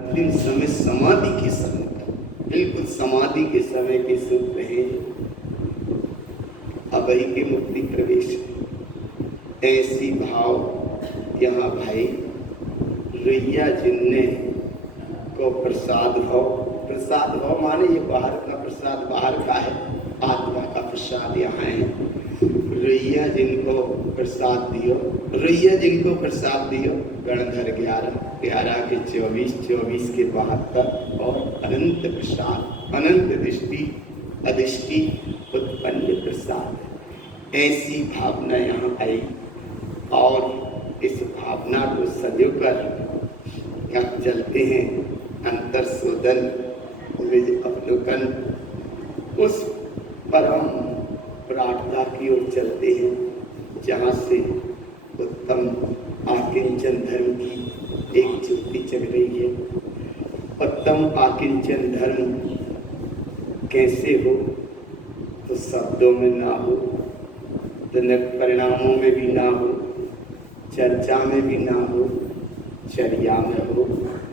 अंतिम समय समाधि के समय का, बिल्कुल समाधि के समय के सुख रहे अभय के मुक्ति प्रवेश। ऐसी भाव यहाँ भाई रैया जिनने को प्रसाद भाव माने ये बाहर का प्रसाद बाहर का है, आत्मा का प्रसाद यहाँ है। रैया जिनको प्रसाद दियो, रैया जिनको प्रसाद दियो, गणधर 11 के 24 के 72 और अनंत प्रसाद, अनंत दृष्टि अदृष्टि उत्पन्न प्रसाद। ऐसी भावना यहाँ आई और इस भावना को सजो कर चलते हैं अंतर शोधन अवलोकन, उस परम प्रार्थना की ओर चलते हैं जहाँ से उत्तम आकिंचन धर्म की एक ज्योति जग रही है। उत्तम आकिंचन धर्म कैसे हो तो शब्दों में ना हो, तनक परिणामों में भी ना हो, चर्चा में भी ना हो, चर्या में हो,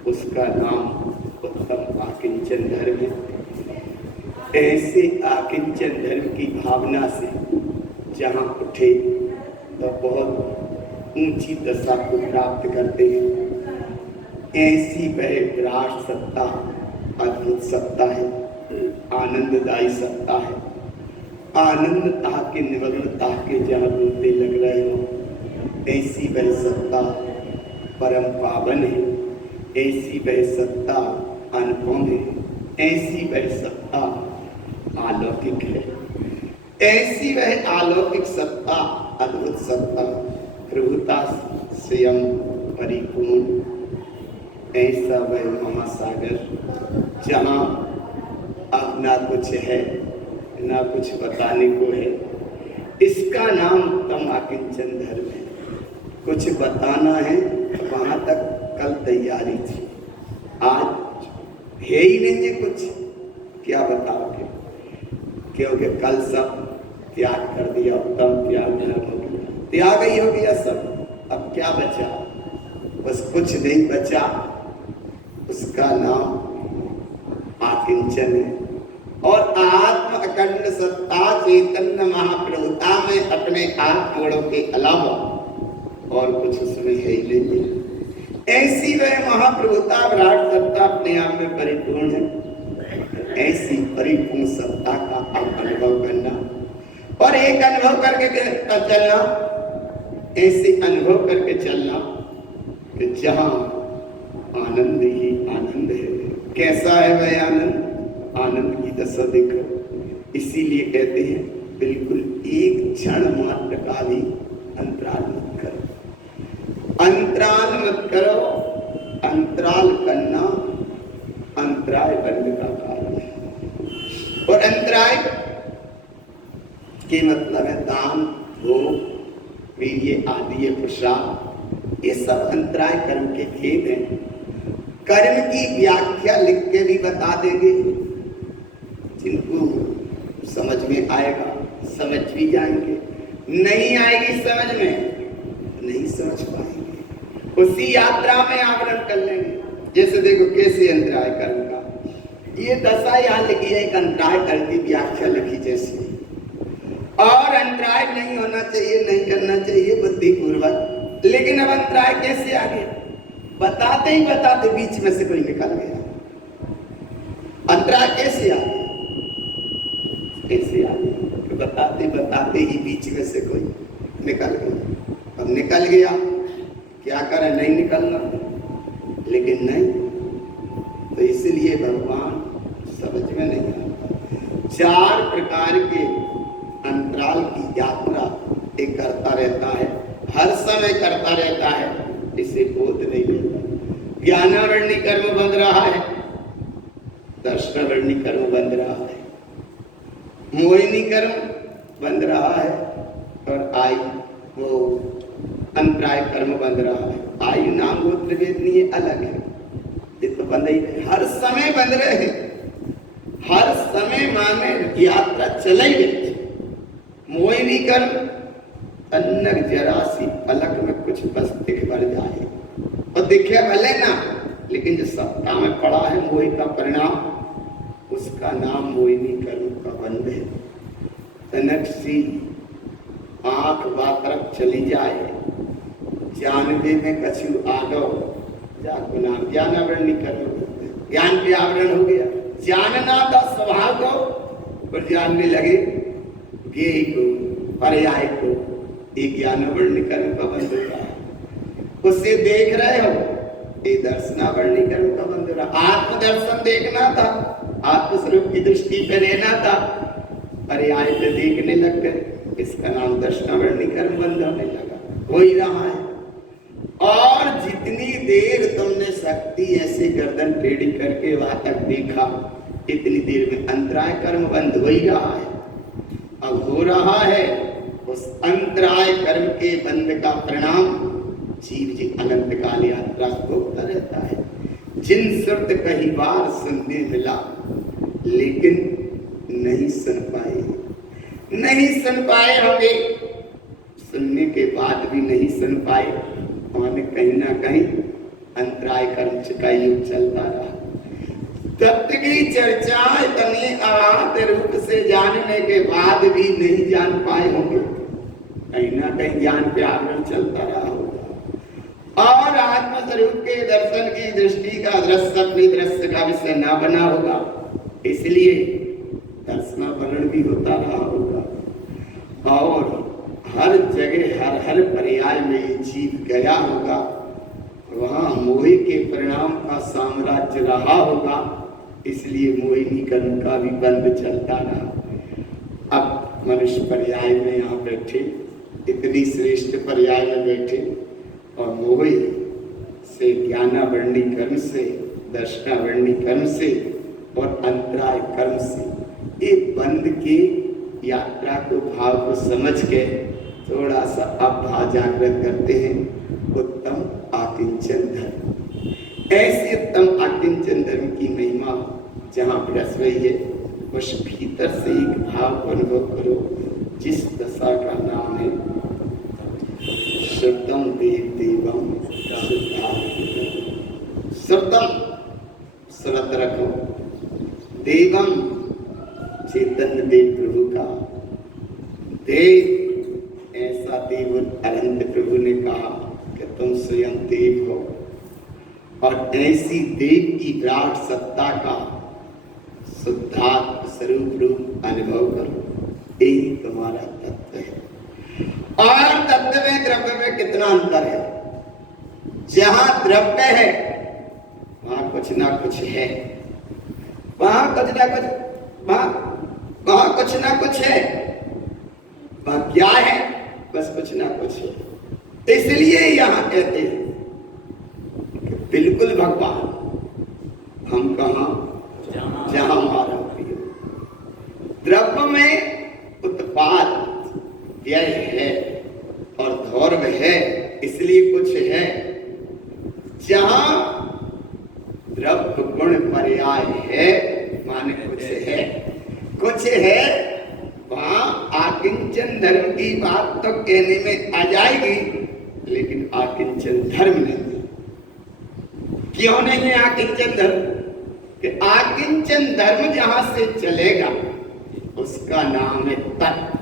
उसका नाम उत्तम आकिंचन धर्म है। ऐसे आकिंचन धर्म की भावना से जहाँ उठे तो बहुत ऊंची दशा को प्राप्त करते हैं। ऐसी वह विराट सत्ता, अद्भुत सत्ता है, आनंददायी सत्ता है। आनंदता के निमग्नता के जहाँ रोते लग रहे हो, ऐसी वह सत्ता परम पावन है। ऐसी वह सत्ता अनुपम है। ऐसी वह सत्ता अलौकिक है। ऐसी वह अलौकिक सत्ता, अद्भुत सत्ता, प्रभुता स्वयं परिपूर्ण। ऐसा वह महासागर जहाँ अब ना कुछ है ना कुछ बताने को है, इसका नाम उत्तम आकिंचन धर्म है। कुछ बताना है वहां तक कल तैयारी थी, आज है ही नहीं है कुछ, क्या बताओगे? क्योंकि कल सब त्याग कर दिया, उत्तम त्याग हो गया, त्याग ही हो गया सब। अब क्या बचा? बस कुछ नहीं बचा, उसका नाम आकिंचन है। और आत्म अखंड सत्ता चैतन्य महाप्रभुता में अपने आप जोड़ों के अलावा और कुछ उसमें है ही नहीं। ऐसी वह महाप्रभुता विराट सत्ता अपने आप में परिपूर्ण है। ऐसी परिपूर्ण सत्ता का आप अनुभव करना और एक अनुभव करके चलना, ऐसे अनुभव करके चलना कि जहां आनंद ही आनंद है। कैसा है वह आनंद? आनंद की दशा देखो। इसीलिए कहते हैं बिल्कुल एक क्षण मात्र का भी अंतराल मत करो। अंतराल मत करो। अंतराल करना अंतराय बनने का कारण है। और अंतराय के मतलब है दान, भोग, वीर्य आदि ये प्रसाद, ये सब अंतराय कर्म के भेद हैं। कर्म की व्याख्या लिख के भी बता देंगे, जिनको समझ में आएगा समझ भी जाएंगे, नहीं आएगी समझ में नहीं समझ पाएंगे। उसी यात्रा में आवरण कर लेंगे। जैसे देखो कैसे अंतराय कर्म का ये दशा यहाँ लिखी है, एक अंतराय कर्म की व्याख्या लिखी जैसे। और अंतराय नहीं होना चाहिए, नहीं करना चाहिए बुद्धिपूर्वक। लेकिन अब अंतराय कैसे आ गया? बताते ही बताते बीच में से कोई निकल गया। अंतराय कैसे आ गया? कैसे आ गया? बताते बताते ही बीच में से कोई निकल गया। अब निकल गया, क्या करें? नहीं निकलना, लेकिन नहीं तो इसलिए भगवान समझ में नहीं आता। 4 प्रकार के अंतराल की यात्रा एक करता रहता है, हर समय करता रहता है, इसे बोध नहीं लेता। ज्ञानावरणी कर्म बंध रहा है, दर्शनावरणी कर्म बंध रहा है, मोहिनी कर्म बंध रहा है, और आयु वो अंतराय कर्म बंध रहा है। आयु नाम गोत्र वेदनीय अलग है, ये तो बंद ही है, हर समय बंध रहे हैं। हर समय माने यात्रा चल ही रही है। मोहिनी कर्म तन्नक जरा सी पलक में कुछ बस दिख बढ़ जाए, और दिखे भले ना लेकिन जो सत्ता में पड़ा है मोह का परिणाम, उसका नाम मोहिनी कर्म का बंध है। तनक सी आंख बातरफ चली जाए, जानवे में कछु आगो जाको नाम ज्ञानावरण निकल, ज्ञान पे आवरण हो गया। जानना था स्वभाव को और जानने लगे ज्ञेय को, पर्याय को, ये ज्ञानावरण कर्म का बंध हो रहा है। उससे देख रहे हो, ये दर्शनावरण कर्म का बंध हो रहा। आत्मदर्शन देखना था, आत्मस्वरूप की दृष्टि पे रहना था, पर्याय पे देखने लग गए, इसका नाम दर्शनावरण कर्म बंध होने लगा, हो ही रहा है। और जितनी देर तुमने शक्ति ऐसे गर्दन टेढ़ी करके वहां तक देखा, इतनी देर में अंतराय कर्म बंद हो ही रहा है। अब हो रहा है, उस अंतराय कर्म के बंद का परिणाम जीव जी अनंत काल यात्रा भोगता रहता है। जिन सुरत कई बार सुनने मिला, लेकिन नहीं सुन पाए, नहीं सुन पाए होंगे, सुनने के बाद भी नहीं सुन पाए, माने कहीं ना कहीं अंतराय कर्म का युग चलता रहा। तत्व की चर्चा इतनी अवान्त रूप से जानने के बाद भी नहीं जान पाए होंगे, कहीं ना कहीं ज्ञान पे आवरण चलता रहा होगा। और आत्मस्वरूप के दर्शन की दृष्टि का दृश्य अपनी दृश्य का विषय ना बना होगा, इसलिए दर्शनावरण भी होता रहा होगा। और हर जगह हर पर्याय में जीव गया होगा, वहां मोह के परिणाम का साम्राज्य रहा होगा, इसलिए मोहिनी कर्म का भी बंद चलता रहा। अब मनुष्य पर्याय में यहाँ बैठे, इतनी श्रेष्ठ पर्याय में बैठे, और मोह से ज्ञानावरणी कर्म से, दर्शनावरणी कर्म से और अंतराय कर्म से एक बंद के यात्रा को, भाव को समझ के थोड़ा सा अब भाव जागृत करते हैं। उत्तम आकिंचन धर्म, ऐसे उत्तम आकिंचन धर्म की महिमा जहाँ बरस रही है, उस भीतर से एक भाव को अनुभव करो, जिस दशा का नाम है श्रुतम देव देवम श्रुतम, श्रुत रखो, देवम चैतन्य देव प्रभु का, देव ऐसा देव अनंत प्रभु ने कहा कि तुम स्वयं देव हो, और ऐसी देव की विराट सत्ता का शुद्धात्म स्वरूप रूप अनुभव करो, यही तुम्हारा तत्व है। और तत्व में द्रव्य में कितना अंतर है। जहां द्रव्य है वहां कुछ ना कुछ है, वहां कुछ ना कुछ, वहां कुछ ना कुछ है, वहां क्या है, बस कुछ ना कुछ है। इसलिए यहां कहते हैं कि बिल्कुल भगवान, हम कहां, जहां हमारा प्रिय। द्रव्य में उत्पाद व्यय है और धौर्व है, इसलिए कुछ है। जहां द्रव्य गुण पर्याय है, माने कुछ है, कुछ है, वहां आकिंचन धर्म की बात तो कहने में आ जाएगी, लेकिन आकिंचन धर्म नहीं है। क्यों नहीं है आकिंचन धर्म? कि आकिंचन धर्म जहां से चलेगा उसका नाम है तत्व।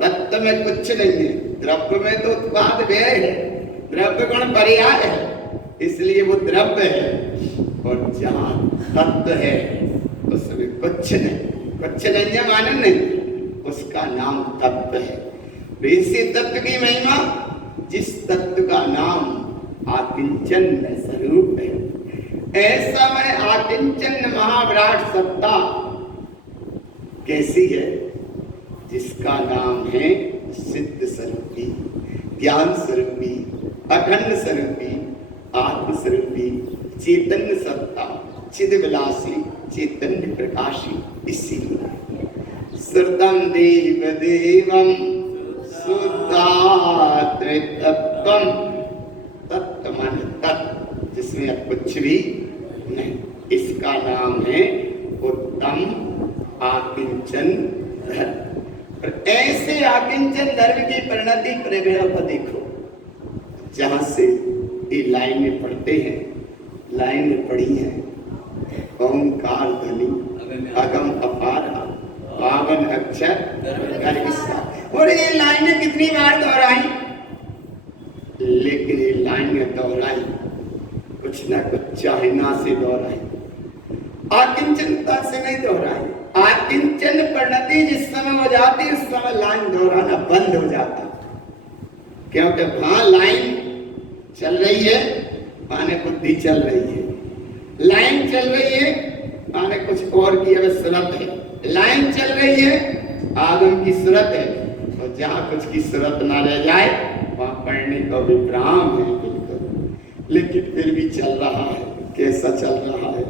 तत्व में कुछ नहीं है। द्रव्य में तो उत्पाद व्यय है, द्रव्य गुण पर्याय है, इसलिए वो द्रव्य है। और जहां तत्व है उसमें कुछ नहीं, कुछ नहीं है माने नहीं, उसका नाम तत्व है। इसी तत्व की महिमा, जिस तत्व का नाम आकिंचन स्वरूप है, ऐसा में आकिंचन महाविराट सत्ता कैसी है, जिसका नाम है सिद्ध स्वरूपी, ज्ञान स्वरूपी, अखंड स्वरूपी, आत्म स्वरूपी, चैतन्य सत्ता, चिद विलासी, चैतन्य प्रकाशी। इसीलिए श्रुतम देव देवम शुद्धात्म तत्वम, तत्व मान तत्व जिसमें अब कुछ भी नहीं, इसका नाम है उत्तम आकिंचन धर्म। और ऐसे आकिंचन धर्म की परिणति प्रभेद को देखो, जहां से ये लाइनें पढ़ते हैं, लाइनें पढ़ी हैं। ओंकार ध्वनि अगम अपार पावन अक्षर गर्भ सार। और ये लाइनें कितनी बार दोहराई, लेकिन ये लाइनें दोहराई कुछ ना कुछ चाहना से दोहराई, आकिंचनता से नहीं दोहराई। आकिंचन परिणति जिस समय हो जाती उस समय लाइन दोहराना बंद हो जाता, क्योंकि वहां लाइन चल रही है माने बुद्धि चल रही है, लाइन चल रही है माने कुछ और की सूरत है, लाइन चल रही है आगम की सूरत है। और जहां कुछ की सूरत ना रह जाए वहां पढ़ने का विभ्राम है बिल्कुल, लेकिन फिर भी चल रहा है। कैसा चल रहा है?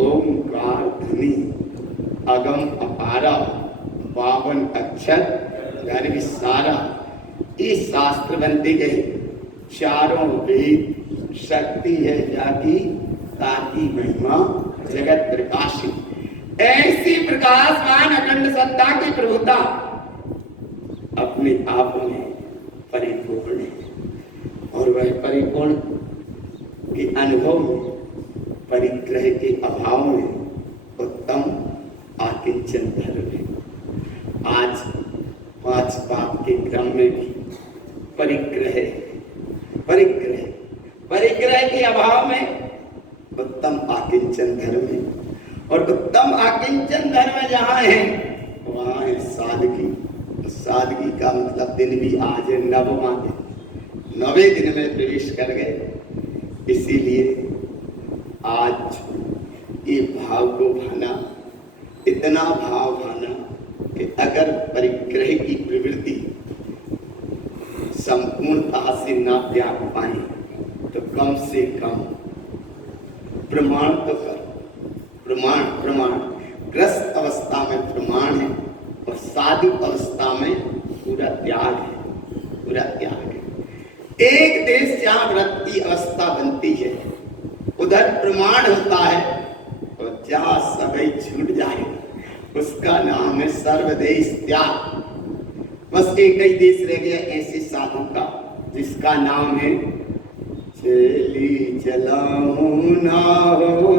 ओंकार ध्वनि अगम अपारा पावन अक्षर गर्भ सारा। ये शास्त्र बनते गए, चारों वेद शक्ति है जाकी ताकि महिमा जगत प्रकाशी। ऐसी प्रकाशमान अखंड सत्ता की प्रभुता अपने आप में परिपूर्ण है, और वह परिपूर्ण के अनुभव में, परिग्रह के अभाव में उत्तम आकिंचन धर्म है। आज 5 पाप के क्रम में भी परिग्रह परिग्रह के अभाव में उत्तम आकिंचन धर्म है। और उत्तम आकिंचन धर्म जहाँ है वहाँ है सादगी। सादगी का मतलब दिन भी आज है नववां दिन, 9वें दिन में प्रवेश कर गए। इसीलिए आज ये भाव को भाना, इतना भाव भाना कि अगर परिग्रह की प्रवृत्ति संपूर्णता से ना त्याग पाए तो कम से कम प्रमाण तो कर, प्रमाण ग्रस्त अवस्था में प्रमाण है और साधु अवस्था में पूरा त्याग है। एक देश जहाँ व्रत की अवस्था बनती है उधर प्रमाण होता है, और जहाँ सभी छूट जाए उसका नाम है सर्वदेश त्याग। बस एक ही देश रह गया ऐसे साधु का जिसका नाम है चली चलाऊं ना हो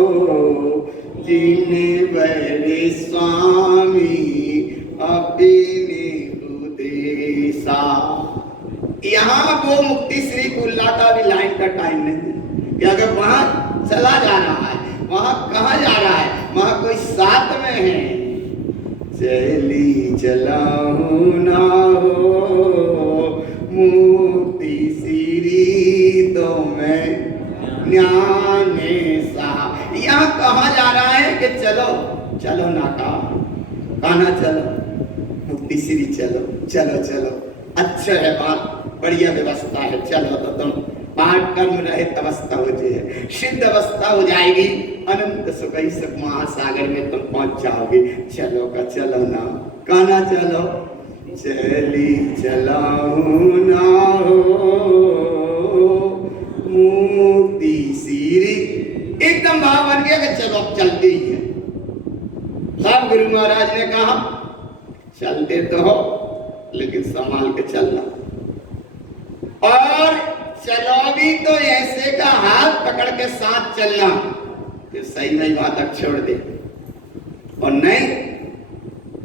जीने बड़े स्वामी अपने उदेशा। यहाँ वो मुक्ति श्री कुल्ला का भी लाइन का टाइम नहीं कि अगर वहां चला जा रहा है, वहां कहा जा रहा है, वहां कोई साथ में है। चली चलाऊं ना हो मुक्ति श्री तो मैं न्याने सा। यहाँ कहा जा रहा है कि चलो ना कहना चलो मुक्ति श्री चलो अच्छा है, बात बढ़िया व्यवस्था है, चलो तो तुम पाठ कर्म रहित अवस्था हो जाए, सिद्ध अवस्था हो जाएगी, अनंत सुखई सुख महासागर में तुम पहुंच जाओगे। चलो ना कहना चलो चली चलाऊं ना हो मुक्ति श्री। एकदम भाव बन गया कि चलो अब चलते ही है। सब गुरु महाराज ने कहा चलते तो हो लेकिन संभाल के चलना, और चलो भी तो ऐसे का हाथ पकड़ के साथ चलना कि सही नहीं बात तक छोड़ दे, और नहीं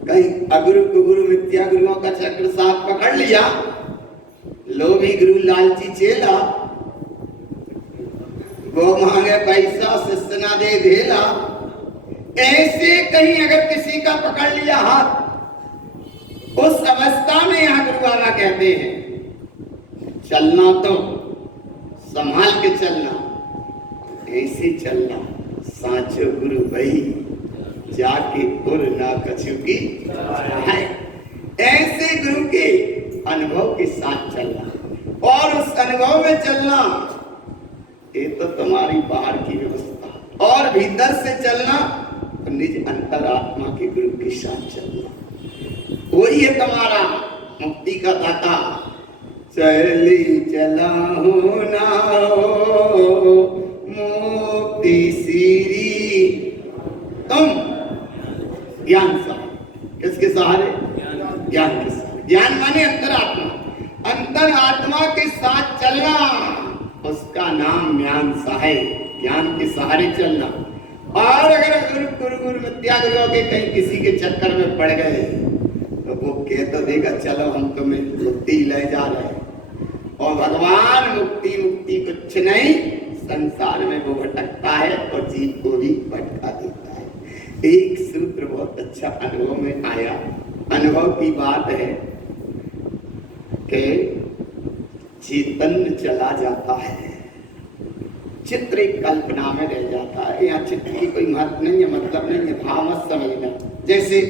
कहीं अगुरु कुगुरु मिथ्या गुरुओं का चक्र साथ पकड़ लिया, लोभी गुरु लालची चेला, वो मांगे पैसा शिष्य ना दे धेला। ऐसे कहीं अगर किसी का पकड़ लिया हाथ, उस अवस्था में यहाँ गुरु बाबा कहते हैं चलना तो संभाल के चलना, ऐसे चलना साचो गुरु भाई जाके उर ना कछु की है। ऐसे गुरु के अनुभव के साथ चलना और उस अनुभव में चलना, ये तो तुम्हारी बाहर की व्यवस्था, और भीतर से चलना तो निज अंतरात्मा के गुरु के साथ चलना, वही है तुम्हारा मुक्ति का दाता। चली चलाऊं ना हो मुक्ति श्री तुम ज्ञान सहारे। किसके सहारे? ज्ञान के सहारे। ज्ञान माने अंतरात्मा, अंतरात्मा के साथ चलना, उसका नाम ज्ञान के सहारे चलना। और अगर गुरु मिथ्या गुरु के कहीं किसी के चक्कर में पड़ गए तो वो कह तो देगा चलो हम तुम्हें मुक्ति ले जा रहे हैं, और भगवान मुक्ति कुछ नहीं, संसार में वो भटकता है और जीव को भी भटका देता है। एक सूत्र बहुत अच्छा अनुभव में आया। अनुभव की बात है कि चैतन्य चला जाता है, चित्र एक कल्पना में रह जाता है। यहाँ चित्र की कोई महत्व नहीं है, मतलब नहीं है, भाव मत समझना। जैसे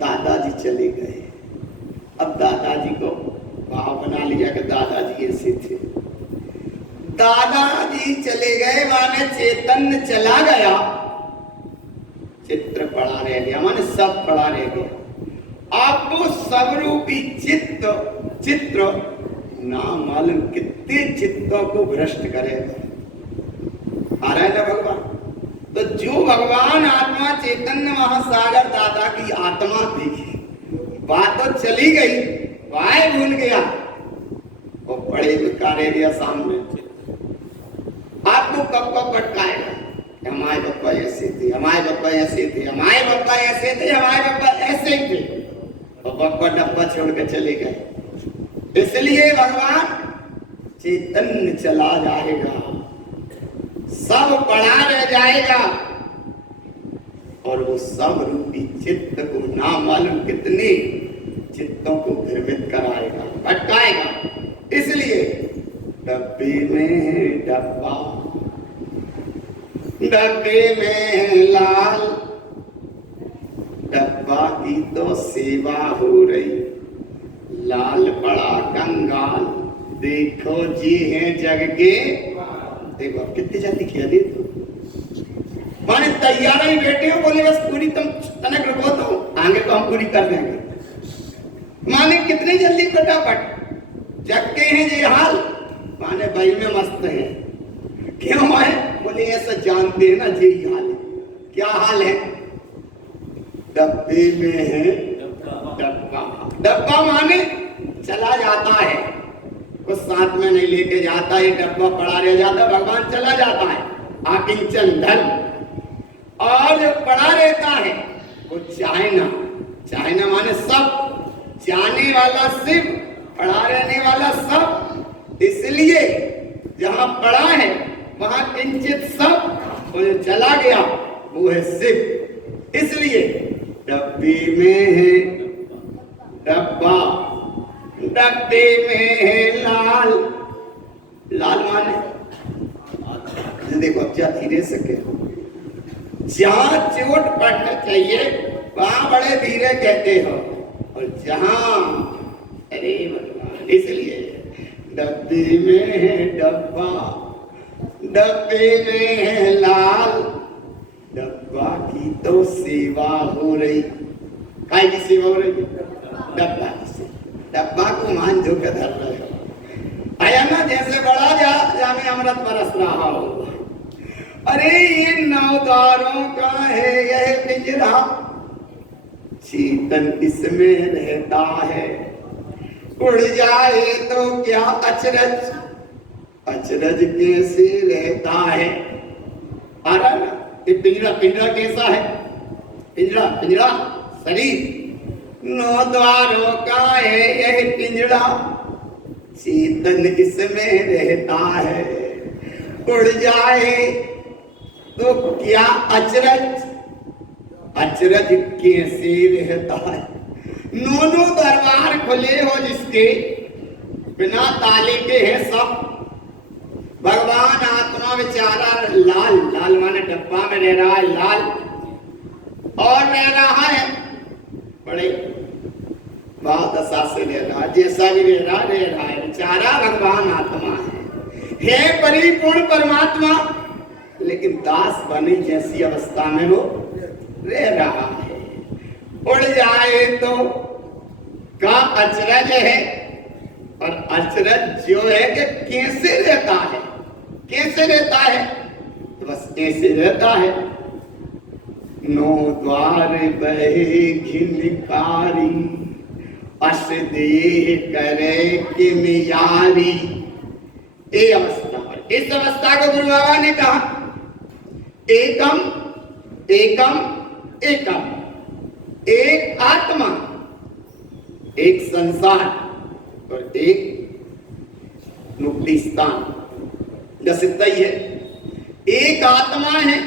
दादाजी चले गए, अब दादाजी को भाव बना लिया कि दादाजी ऐसे थे। दादाजी चले गए माने चैतन्य चला गया, चित्र पड़ा रह गया, माने सब पड़ा रह गया। अब वो सब रूपी चित्र ना मालूम कितने चित्तों को भ्रष्ट करेगा। आ रहा है ना भगवान? तो जो भगवान आत्मा चैतन्य महासागर दादा की आत्मा थी, बात तो चली गई, वाय भूल गया, वो बड़े बेकारे गया सामने। आपको कब कब भटकाएगा? हमारे पापा ऐसे थे, हमारे पापा ऐसे थे, हमारे पापा ऐसे थे, हमारे पापा ऐसे ही थे, और पापा डब्बा छोड़ के चले गए। इसलिए भगवान चैतन्य चला जाएगा, सब पड़ा रह जाएगा, और वो सब रूपी चित्त को ना मालूम कितने चित्तों को भ्रमित कराएगा, भटकाएगा। इसलिए डब्बे में है डब्बा, डब्बे में है लाल, डब्बा की तो सेवा हो रही, लाल बड़ा कंगाल, देखो जी है जग के। देखो कितनी जल्दी खेले तो माने तैयार ही बैठे हो, बोले बस पूरी तुम तनक रुको तो आगे तो हम पूरी कर देंगे। माने कितनी जल्दी फटाफट जग के हैं ये हाल, माने भाई में मस्त है। क्यों है? बोले ऐसा जानते हैं ना ये हाल है। क्या हाल है? डब्बे में है डब्बा। डब्बा माने चला जाता है, कुछ साथ में नहीं लेके जाता, ये डब्बा पड़ा रह जाता, भगवान चला जाता है। आकिंचन धर्म, और जो पड़ा रहता है वो चाइना। चाइना माने सब, जाने वाला शिव, पड़ा रहने वाला सब। इसलिए जहां पड़ा है वहां किंचित सब, वो जो चला गया वो है शिव। इसलिए डब्बे में है डब्बा, डब्बे में है लाल। लाल माने देखो, अब क्या धीरे से कहो, जहां चोट पड़ना चाहिए वहां बड़े धीरे कहते हो, और जहां अरे भगवान। इसलिए डब्बे में है डब्बा, डब्बे में है लाल, डब्बा की तो सेवा हो रही। काय की सेवा हो रही? डब्बा की सेवा। डब्बा को मान जो के धर रहे हो, आया ना जैसे बड़ा जा में अमृत बरस रहा हो। अरे ये नवद्वारों का है यह पिंजरा, चेतन इसमें रहता है, उड़ जाए तो क्या अचरज, अचरज कैसे रहता है। आ रहा ना ये पिंजरा? पिंजरा कैसा है? पिंजरा पिंजरा शरीर, नौ द्वारों का है यह पिंजरा, चेतन इसमें रहता है, उड़ जाए तो क्या अचरज, अचरज कैसे रहता है। नोनो दरबार खुले हो जिसके, बिना ताले के है सब। भगवान आत्मा बेचारा लाल, लाल माने डब्बा में रह रहा है लाल, और रह रहा है बड़े बहुत दशा से रह रहा है, जैसा भी रह रहा है बेचारा। भगवान आत्मा है परिपूर्ण परमात्मा, लेकिन दास बनी जैसी अवस्था में वो रह रहा है। उड़ जाए तो का अचरज है, और अचरज जो है कि कैसे रहता है, कैसे रहता है, तो बस ऐसे रहता है। नौ द्वार बहे घिनकारी, अस दे करे कि मियारी। ये अवस्था, इस अवस्था को गुरु बाबा ने कहा एकम एकम एकम, एक आत्मा, एक संसार और एक मुक्ति स्थान। बस इतना ही है। एक आत्मा है,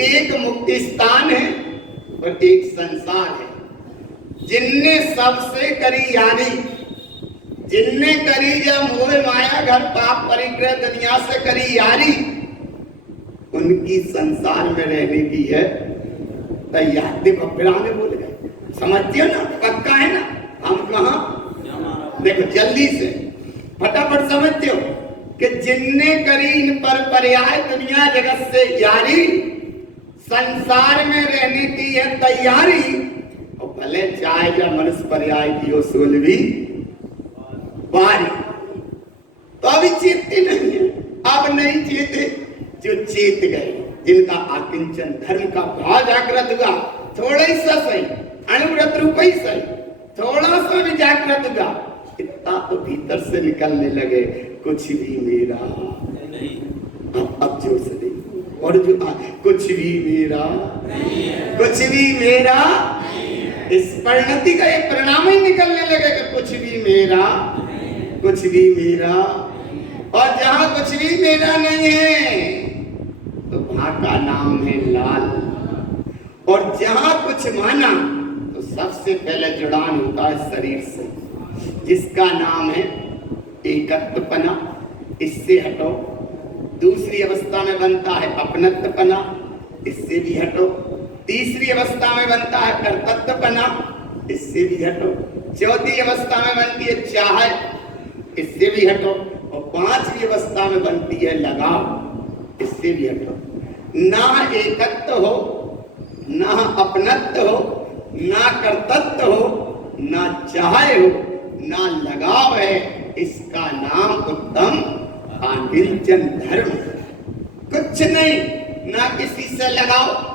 एक मुक्ति स्थान है और एक संसार है। जिनने सबसे करी यारी, जिनने करी जब मोह माया घर पाप परिग्रह दुनिया से करी यारी, उनकी संसार में रहने की है तैयार। देखो में बोल गए, समझते हो ना, पक्का है ना। हम कहा देखो जल्दी से फटाफट समझते हो कि जिनने करी इन पर पर्याय दुनिया जगत से यारी, संसार में रहने की है तैयारी। और भले चाहे जब मनुष्य पर्याय की हो सोल भी बारी, तो अभी चेतते नहीं है। अब नहीं चेते, जो चेत गए, जिनका आकिंचन धर्म का भाव जागृत हुआ, थोड़ा ही सा सही, अणुव्रत रूप ही सही, थोड़ा सा भी जागृत हुआ, इतना तो भीतर से निकलने लगे, कुछ भी मेरा नहीं। अब जोर से देखो, और जो कुछ भी मेरा नहीं है, कुछ भी मेरा नहीं। इस परिणति का एक परिणाम ही निकलने लगे कि कुछ भी मेरा नहीं, कुछ भी मेरा। और जहां कुछ भी मेरा नहीं है तो वहां का नाम है लाल। और जहां कुछ माना तो सबसे पहले जुड़ान होता है शरीर से, जिसका नाम है एकत्वपना। इससे हटो। दूसरी अवस्था में बनता है अपनत्वपना, इससे भी हटो। तीसरी अवस्था में बनता है कर्तव्यपना, इससे भी हटो। चौथी अवस्था में बनती है चाह, इससे भी हटो। और पांचवी अवस्था में बनती है लगाव, इससे भी हटो। ना एकत्व हो, ना अपनत्व हो, ना कर्तव्य हो, ना चाह हो, ना लगाव है। इसका नाम उत्तम आकिंचन धर्म। कुछ नहीं, ना किसी से लगाव,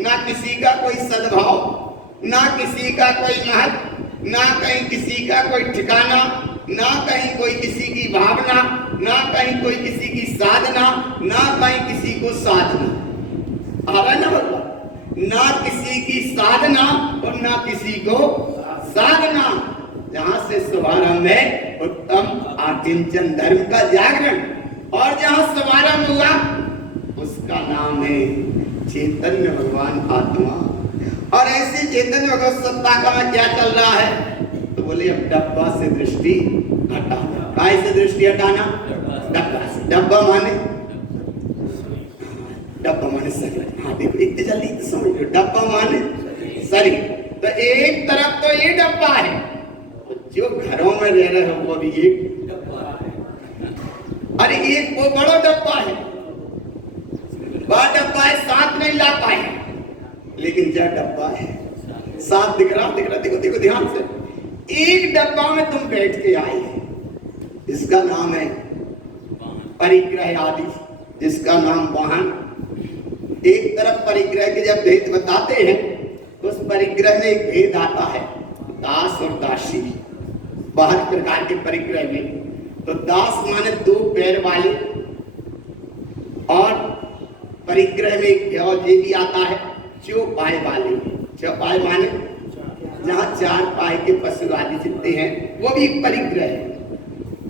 ना किसी का कोई सद्भाव, ना किसी का कोई महत्व, ना कहीं किसी का कोई ठिकाना, ना कहीं कोई किसी की भावना, ना कहीं कोई किसी की साधना, ना कहीं किसी को साधना। आ रहा है ना भगवान? ना किसी की साधना और ना किसी को साधना। जहां से शुभारंभ है उत्तम आकिंचन धर्म का जागरण, और जहां शुभारंभ हुआ उसका नाम है चैतन्य भगवान आत्मा। और ऐसे चैतन्य भगवत सत्ता का में क्या चल रहा है? तो बोले अब डब्बा से दृष्टि हटाना। काय से दृष्टि हटाना? डब्बा से। डब्बा माने, डब्बा माने शरीर। हाँ देखो इतने जल्दी तो समझ लो, डब्बा माने शरीर। तो एक तरफ तो ये डब्बा है, जो घरों में रह रहे हो वो भी एक डब्बा है। अरे एक वो बड़ा डब्बा है, बड़ा डब्बा है, साथ नहीं ला पाए, लेकिन जो डब्बा है साथ दिख रहा। देखो देखो ध्यान से। एक डब्बा में तुम बैठ के आए हैं, इसका नाम है परिग्रह आदि, जिसका नाम वाहन। एक तरफ परिग्रह के जब भेद बताते हैं तो उस परिग्रह में एक भेद आता है, दास और दासी। बाहर प्रकार के परिग्रह में तो दास माने दो पैर वाले, और परिग्रह में एक ये भी आता है चौपाई वाले। चौपाई माने जहाँ चार पाए के पशु आदि जितने हैं वो भी परिग्रह है।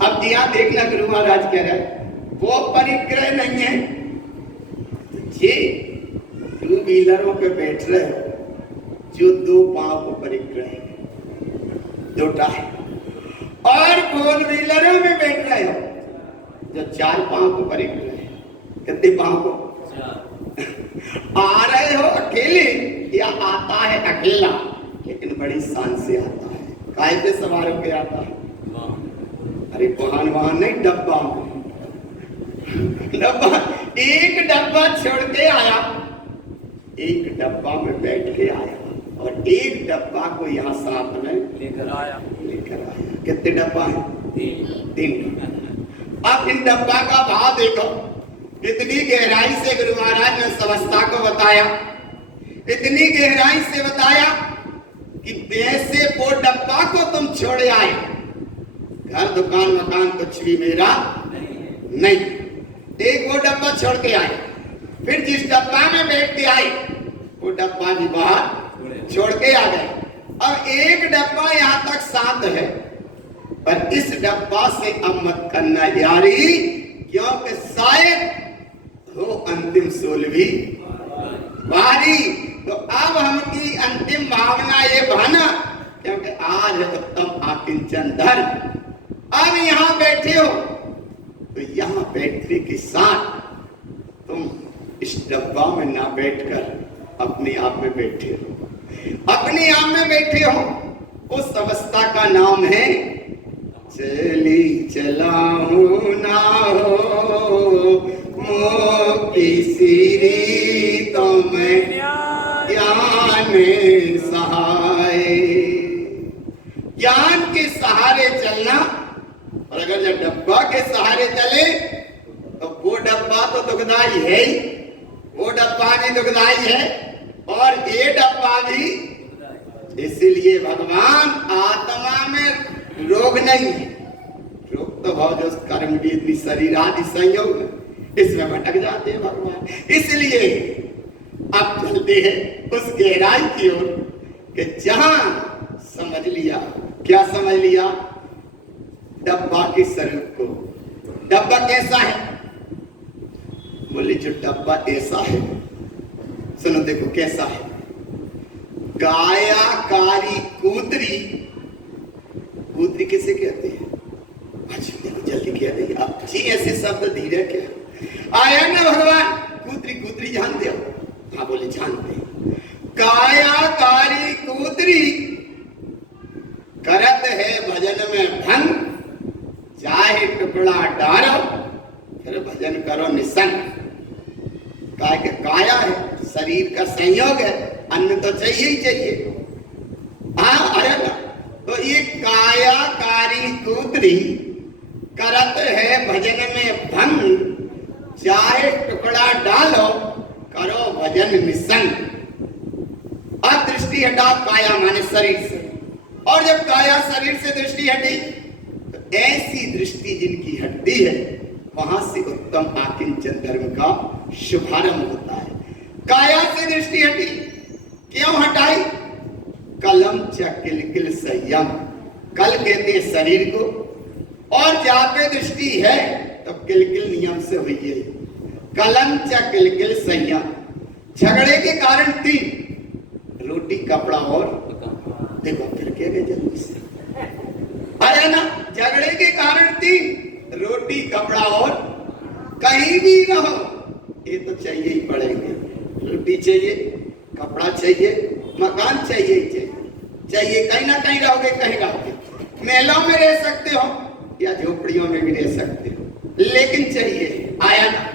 अब यहाँ देखना गुरु महाराज कह रहे हैं वो परिग्रह नहीं है। ये टू व्हीलरों पे बैठ रहे हो जो दो पांव को परिग्रह है, दोटा है, और फोर व्हीलरों में बैठ रहे हो जो चार पांव को परिग्रह है। कितने पांव को? आ रहे हो अकेले या आता है अकेला, लेकिन बड़ी शान से आता है। काय पे सवार होकर आता है? अरे वाहन नहीं, डब्बा में। डब्बा, एक डब्बा छोड़ के आया, एक डब्बा में बैठ के आया, और एक डब्बा को यहाँ साथ में लेकर आया। कितने डब्बा है? तीन। अब इन डब्बा का भाव देखो, इतनी गहराई से गुरु महाराज ने समस्ता को बताया, इतनी गहराई से बताया कि वैसे वो डब्बा को तुम छोड़े आए, घर दुकान मकान कुछ भी मेरा नहीं। एक वो डब्बा छोड़ के आए, फिर जिस डब्बा में बैठ के आए वो डब्बा भी बाहर छोड़ के आ गए। अब एक डब्बा यहाँ तक शांत है, पर इस डब्बा से अब मत करना यारी, क्योंकि शायद वो अंतिम 16वीं बारी। तो अब हमकी अंतिम भावना ये भाना, क्योंकि आज है उत्तम आकिंचन धर्म। अब यहाँ बैठे हो तो यहाँ बैठने के साथ तुम इस डब्बा में ना बैठकर अपने आप में बैठे हो, अपने आप में बैठे हो। उस अवस्था का नाम है चली चलाऊं ना हो मोती सीरी तो मैं ज्ञान सहाय। ज्ञान के सहारे चलना, और अगर जब डब्बा के सहारे चले तो वो डब्बा तो दुखदाई है ही, वो डब्बा भी दुखदाई है और ये डब्बा भी। इसलिए भगवान आत्मा में रोग नहीं है, रोग तो बहुत जो कर्म भी शरीर आदि संयोग है, इसमें भटक जाते हैं भगवान। इसलिए अब चलते हैं उस गहराई की ओर कि जहां समझ लिया, क्या समझ लिया, डब्बा के स्वरूप को। डब्बा कैसा है? बोले जो डब्बा ऐसा है, सुनो देखो कैसा है। कायाकारी कूतरी, कूतरी किसे कहते हैं? अच्छा देखो जल्दी कह रही आप जी, ऐसे शब्द धीरे क्या आया ना भगवान। कूतरी कूतरी जानते हो? हाँ बोले जानते हैं। कायाकारी कूतरी करत है भजन में भंग, चाहे टुकड़ा डालो फिर भजन करो निसंग। काय के काया है, शरीर का संयोग है, अन्न तो चाहिए ही चाहिए। हाँ आया ना। तो ये कायाकारी कूतरी करत है भजन में भंग, चाहे टुकड़ा डालो करो भजन निसंग। अब दृष्टि हटा काया माने शरीर से, और जब काया शरीर से दृष्टि हटी तो ऐसी दृष्टि जिनकी हटती है वहां से उत्तम आकिंचन धर्म का शुभारंभ होता है। काया से दृष्टि हटी, क्यों हटाई? कलम च किलकिल संयम, कल कहते हैं शरीर को, और जहां पे दृष्टि है तो किलकिल नियम से हुई है। कलम च किलकिल संयम, झगड़े के कारण 3, रोटी कपड़ा और देखो फिर क्या गए जल्दी से अरे ना, झगड़े के कारण 3, रोटी कपड़ा और कहीं भी ना हो, ये तो चाहिए ही पड़ेंगे। रोटी चाहिए, कपड़ा चाहिए, मकान चाहिए ही चाहिए। कहीं ना कहीं रहोगे, कहीं रहोगे। महलों में रह सकते हो या झोपड़ियों में भी रह सकते हो, लेकिन चाहिए। आया ना।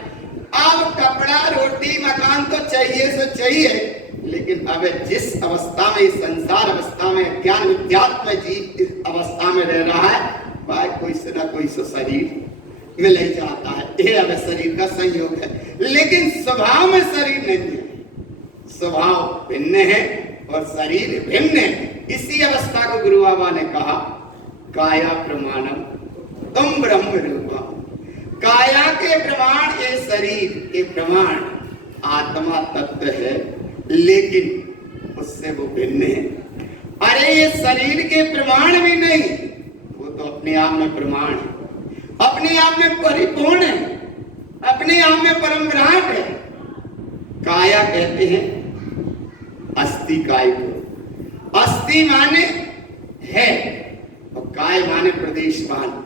अब कपड़ा रोटी मकान तो चाहिए सो चाहिए, लेकिन अब जिस अवस्था में, संसार अवस्था में, ज्ञान विद्यात्म जीव इस अवस्था में रह रहा है, वह कोई से ना कोई सो शरीर मिल ही जाता है। यह अब शरीर का संयोग है, लेकिन स्वभाव में शरीर नहीं है। स्वभाव भिन्न है और शरीर भिन्न है। इसी अवस्था को गुरु बाबा ने कहा काया प्रमाणम तुम ब्रह्म रूपम। काया के प्रमाण ये शरीर के प्रमाण आत्मा तत्व है, लेकिन उससे वो भिन्न है। अरे ये शरीर के प्रमाण भी नहीं, वो तो अपने आप में प्रमाण है, अपने आप में परिपूर्ण है, अपने आप में परम विराट है। काया कहते हैं अस्थि काय को। अस्थि माने है और काय माने प्रदेशवान।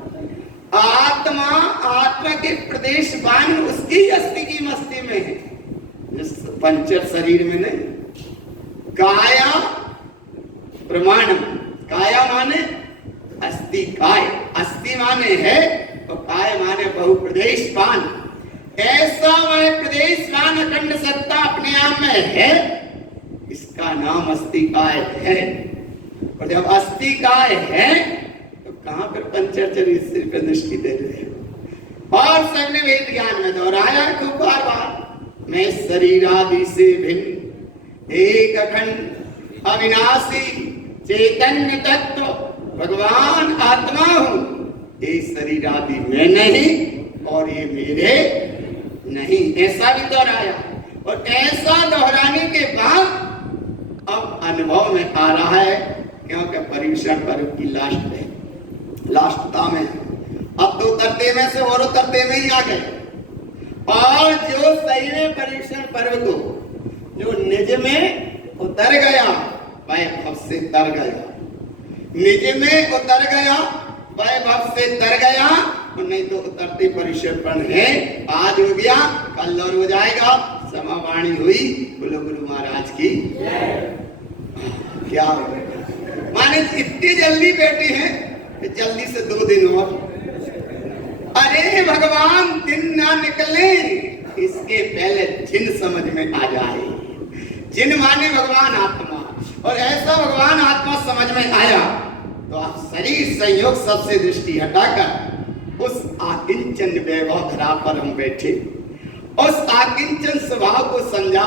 आत्मा, आत्मा के प्रदेशवान उसकी अस्थि की मस्ती में है, जिस पंचर शरीर में नहीं। काया प्रमाणम, काया माने अस्थि काय, अस्थि माने है तो काय माने बहुप्रदेशवान। ऐसा वह प्रदेशवान अखंड सत्ता अपने आप में है, इसका नाम अस्थि काय है। और जब अस्थि काय है तो कहां पर पंचर शरीर पर दृष्टि दे रहे हैं। और सबने वेद ज्ञान में दोहराया खूब बार बार, मैं शरीर आदि से भिन्न एक अखंड अविनाशी चैतन्य तत्व भगवान आत्मा हूं। ये शरीर आदि मैं नहीं और ये मेरे नहीं, ऐसा भी दोहराया। और ऐसा दोहराने के बाद अब अनुभव में आ रहा है, क्योंकि परीक्षण पर्व की लास्टता में अब तो उतरते में से और उतरते में ही आ गए। और जो सही में परीक्षण पर्व को जो निज में उतर गया वैभव से तर गया, निज में उतर गया वैभव से तर गया, नहीं तो उतरते परीक्षण है। आज हो गया कल और हो जाएगा। समावाणी हुई, बोलो गुरु महाराज की क्या माने इतनी जल्दी बैठे हैं, जल्दी से 2 दिन और। अरे भगवान दिन ना निकले इसके पहले जिन समझ में आ जाए। जिन माने भगवान आत्मा, और ऐसा भगवान आत्मा समझ में आया तो आप शरीर संयोग सबसे दृष्टि हटाकर उस आकिंचन वैभव धरा पर हम बैठे, उस आकिंचन स्वभाव को समझा।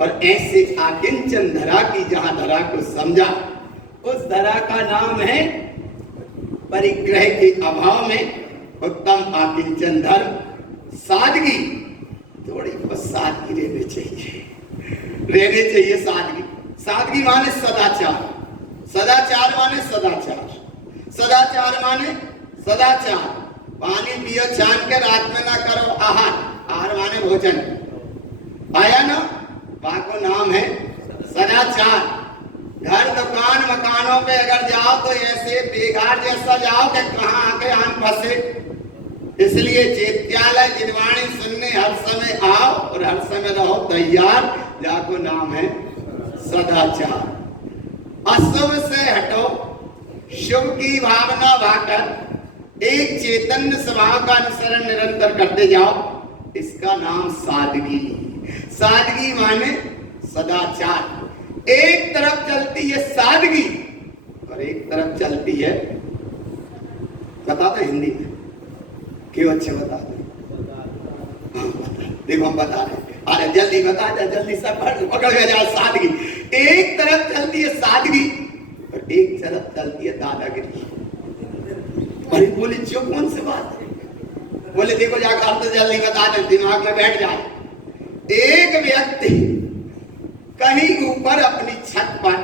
और ऐसे आकिंचन धरा की जहां धरा को समझा, उस धरा का नाम है परिग्रह के अभाव में उत्तम आकिंचन धर्म सादगी। थोड़ी बहुत सादगी रहनी चाहिए, सादगी माने सदाचार, सदाचार माने सदाचार, सदाचार माने सदाचार। पानी पियो छान के, रात में ना करो आहार, आहार माने भोजन, आया ना, वहां को नाम है सदाचार। घर दुकान मकानों पे अगर जाओ तो ऐसे बेकार जैसा जाओ कि कहां आके आन फंसे। इसलिए चैत्यालय जिनवाणी सुनने हर समय आओ और हर समय रहो तैयार, जाको नाम है सदाचार। अशुभ से हटो, शुभ की भावना भाकर एक चैतन्य स्वभाव का अनुसरण निरंतर करते जाओ, इसका नाम सादगी। सादगी माने सदाचार। एक तरफ चलती है सादगी और एक तरफ चलती है, बता दो हिंदी में क्यों, अच्छे बता दो। हाँ बता, देखो हम बता रहे, अरे जल्दी बता दे, जल्दी सब पकड़ गया जाए। सादगी, एक तरफ चलती है सादगी और एक तरफ चलती है दादागिरी। अरे बोले जो कौन सी बात है, बोले देखो जाकर आप तो जल्दी बता दे, दिमाग में बैठ जाए। एक व्यक्ति कहीं ऊपर अपनी छत पर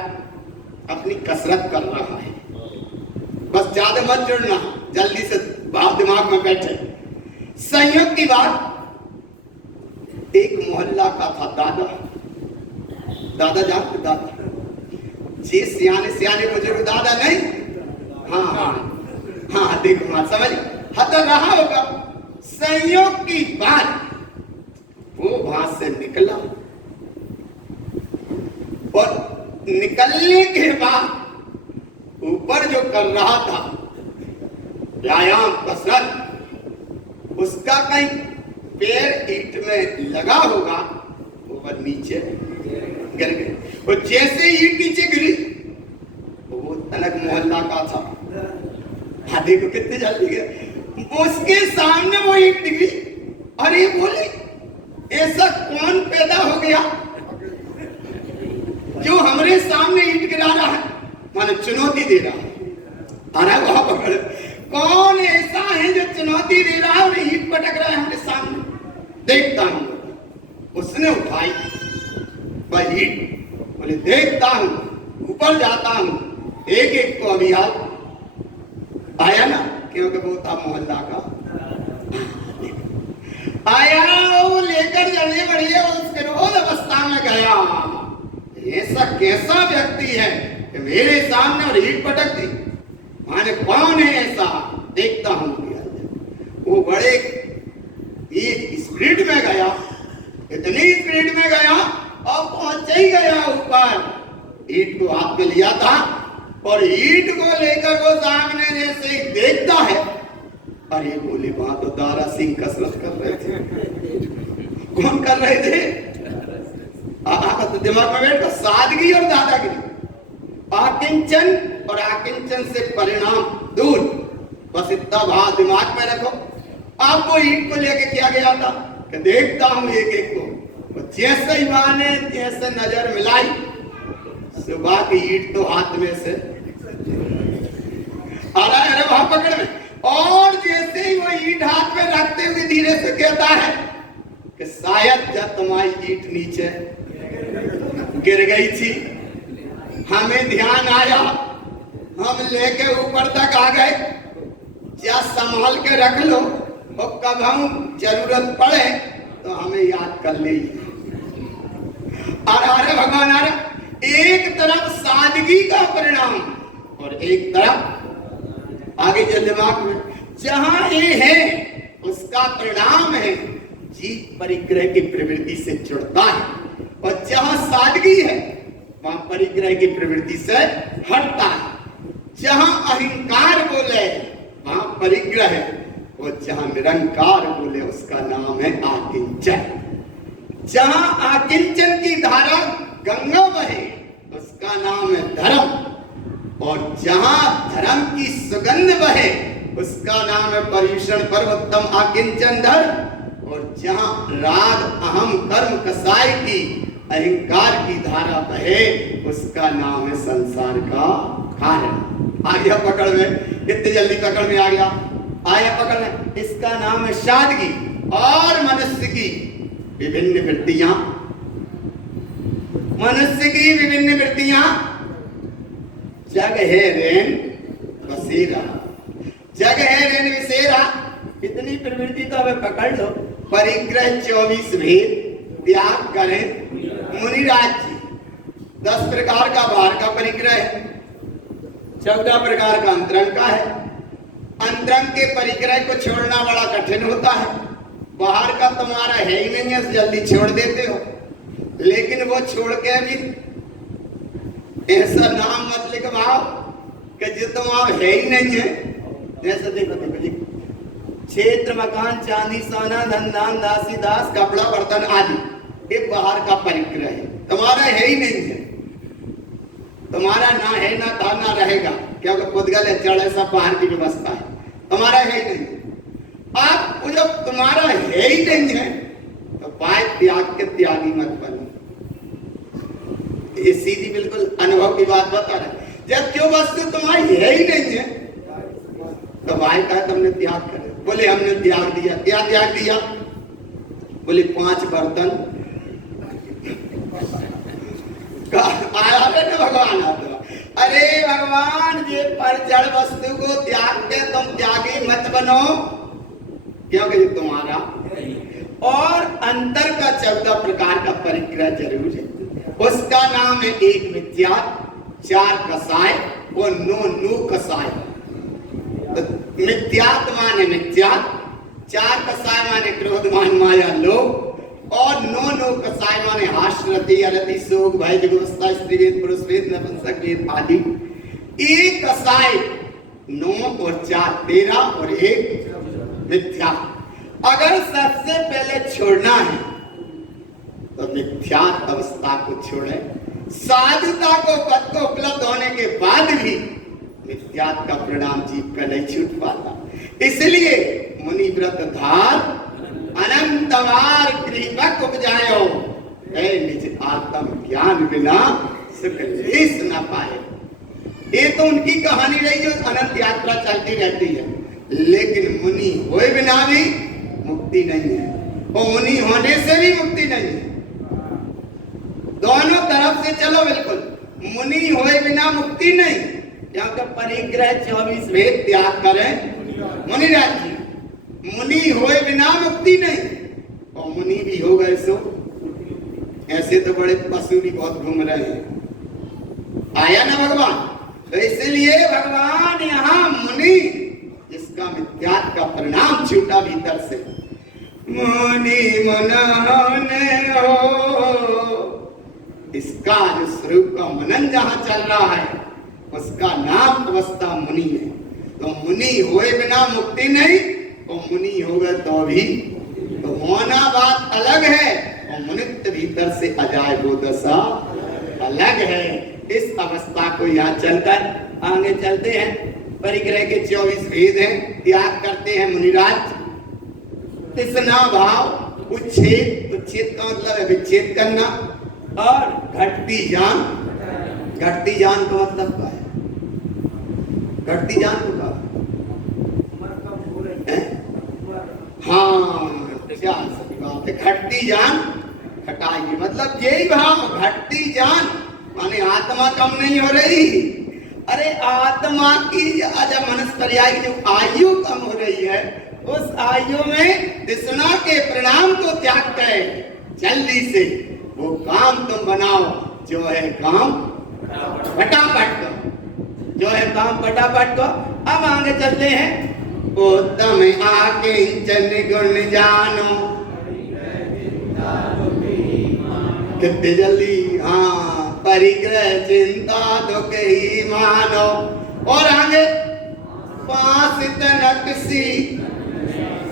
अपनी कसरत कर रहा है, बस ज्यादा मत जुड़ना, जल्दी से बात दिमाग में बैठे। संयोग की बात, एक मोहल्ला का था दादा जानते, दादा जी, सियाने बुजुर्ग दादा नहीं, हाँ देखो मत समझ हतर रहा होगा। संयोग की बात, वो वहां से निकला और निकलने के बाद ऊपर जो कर रहा था व्यायाम कसरत, उसका कहीं पैर ईंट में लगा होगा, वो नीचे गिर गए। और जैसे ईंट नीचे गिरी, वो तलक मोहल्ला का था, हाँ देखो कितने जल्दी गए, उसके सामने वो ईंट गिरी। अरे बोले ऐसा कौन पैदा हो गया जो हमारे सामने ईंट गिरा रहा है, माने चुनौती दे रहा है। अरे वहां पकड़, कौन ऐसा है जो चुनौती दे रहा है और ईंट पटक रहा है हमारे सामने। देखता हूं, उसने उठाई वह ईंट, बोले देखता हूं, ऊपर जाता हूं, एक एक को अभी हाथ आया ना, क्योंकि वो था मोहल्ला का, आया वो लेकर चलने बढ़िया, उसके रोज अवस्था में गया। ऐसा कैसा व्यक्ति है कि मेरे सामने और ईंट पटक दी, माने कौन है ऐसा, देखता हूं। वो बड़े स्पीड में गया, इतनी स्पीड में गया और पहुंच ही गया ऊपर। ईंट को हाथ में लिया था और ईंट को लेकर वो सामने जैसे देखता है, अरे बोले वहां तो दारा सिंह कसरत कर रहे थे। कौन कर रहे थे? तो दिमाग में बैठ, सादगी और दादागिरी, आकिंचन और आकिंचन से परिणाम दूर, बस इतना भाव दिमाग में रखो। आप वो ईंट को लेके क्या गया था कि देखता हूं एक एक को, जैसे ही माने जैसे नजर मिलाई, सुबह की ईंट तो हाथ में से अरे वहां पकड़ में, और जैसे ही वो ईंट हाथ में रखते हुए धीरे से कहता है कि शायद जब तुम्हारी ईंट नीचे गिर गई थी, हमें ध्यान आया, हम लेके ऊपर तक आ गए, या संभाल के रख लो और कब हम जरूरत पड़े तो हमें याद कर ले। अरे भगवान, अरे एक तरफ सादगी का परिणाम और एक तरफ आगे जो दिमाग में जहां ये है उसका परिणाम है जीव परिग्रह की प्रवृत्ति से जुड़ता है, और जहां सादगी है वहां परिग्रह की प्रवृत्ति से हटता है। जहां अहंकार बोले वहां परिग्रह है, और जहां निरंकार बोले उसका नाम है आकिंचन। जहां आकिंचन की धारा गंगा बहे उसका नाम है धर्म, और जहां धर्म की सुगंध बहे उसका नाम है पर्यूषण पर्वोत्तम आकिंचन धर्म, और जहां राग अहम कर्म कसाय की अहंकार की धारा बहे उसका नाम है संसार का कारण। आ गया पकड़ में, कितनी जल्दी पकड़ में आ गया, आया पकड़ में। इसका नाम है सादगी। और मनुष्य की विभिन्न वृत्तियां, मनुष्य की विभिन्न वृत्तियां जग है रेन बसेरा, जग है रेन बसेरा, इतनी प्रवृत्ति तो हमें पकड़ लो। परिग्रह 24 भेद त्याग करें मुनिराज जी। 10 प्रकार का बाहर का परिग्रह है, 14 प्रकार का अंतरंग का है। अंतरंग के परिग्रह को छोड़ना बड़ा कठिन होता है, बाहर का तुम्हारा है ही नहीं है, जल्दी छोड़ देते हो। लेकिन वो छोड़ के भी ऐसा नाम मत लिखवाओ कि जो तुम आप है ही नहीं है। जैसे देखो क्षेत्र मकान चांदी सोना धन दान दासी दास कपड़ा बर्तन आदि, ये बाहर का परिग्रह है, तुम्हारा है ही नहीं है। तुम्हारा ना है ना था ना रहेगा, क्योंकि पुद्गल है, जड़ है, सब बाहर की व्यवस्था है, तुम्हारा है ही नहीं। आप जब तुम्हारा है ही नहीं है तो पाए त्याग के त्यागी मत बनो। ये सीधी बिल्कुल अनुभव की बात बता रहे। जब जो वस्तु तुम्हारी है ही नहीं है तो भाई का तुमने त्याग कर, बोले हमने त्याग दिया। क्या त्याग दिया? बोले 5 बर्तन आया ना भगवान। अरे भगवान, ये पर जड़ वस्तु को त्याग के तुम त्यागी मत बनो, क्योंकि ये तुम्हारा। और अंतर का 14 प्रकार का परिग्रह जरूर है, उसका नाम है 1 मिथ्या, 4 कसाय और 9 कसाय। तो मिथ्यात्व माने मिथ्या, 4 कसाय माने क्रोध मान माया लोभ, और 9 कसाय माने हास्य रति अरति शोक भय जुगुप्सा स्त्री वेद पुरुष वेद नपुंसक वेद आदि। 1 कसाय 9 और 4 13 और 1 मिथ्या। अगर सबसे पहले छोड़ना है तो मिथ्या अवस्था को छोड़े। साधुता को पद को उपलब्ध होने के बाद भी मिथ्यात्व का परिणाम जीव का नहीं छूट पाता। इसलिए मुनि व्रत धार अनंतवार कृपक उपजायो, निज आत्म ज्ञान बिना सुख लेस न पाए। ये तो उनकी कहानी रही जो अनंत यात्रा चलती रहती है, लेकिन मुनि हुए बिना भी मुक्ति नहीं है, और मुनि होने से भी मुक्ति नहीं है। दोनों तरफ से चलो, बिल्कुल मुनि हुए बिना मुक्ति नहीं, क्योंकि परिग्रह 24 भेद त्याग करें मुनिराज जी। मुनि हुए बिना मुक्ति नहीं, और मुनि भी हो गए सो ऐसे तो बड़े पशु भी बहुत घूम रहे हैं। आया ना भगवान? तो इसलिए भगवान यहाँ मुनि जिसका मिथ्यात्व का परिणाम छूटा भीतर से, मुनि मनने हो, इसका जो स्वरूप का मनन जहां चल रहा है उसका नाम अवस्था मुनि है। तो मुनि हुए बिना मुक्ति नहीं, और मुनि होगा तो भी तो होना बात अलग है, और मुनित्व भीतर से अजाय वो दशा अलग है। इस अवस्था को यहाँ चलकर आगे चलते हैं। परिग्रह के 24 भेद हैं, त्याग करते हैं मुनिराज। तिसना भाव उच्छेद, उच्छेद का मतलब है विच्छेद करना, और घटती जान, घटती जान का मतलब क्या है? घटती जान को कहा, हाँ क्या बात है। घटती जान घटाइए, मतलब यही भाव, घटती जान माने आत्मा कम नहीं हो रही। अरे आत्मा की जब मनस्पर्याय की जो आयु कम हो रही है, उस आयु में तृष्णा के परिणाम को त्याग कर जल्दी से वो काम तुम बनाओ जो है काम फटाफट को, जो है काम फटाफट को। अब आगे चलते हैं। उत्तम आकिंचन गुण जानो, कितने जल्दी, हाँ, परिग्रह चिंता दुख ही मानो। और आगे पास तनक सी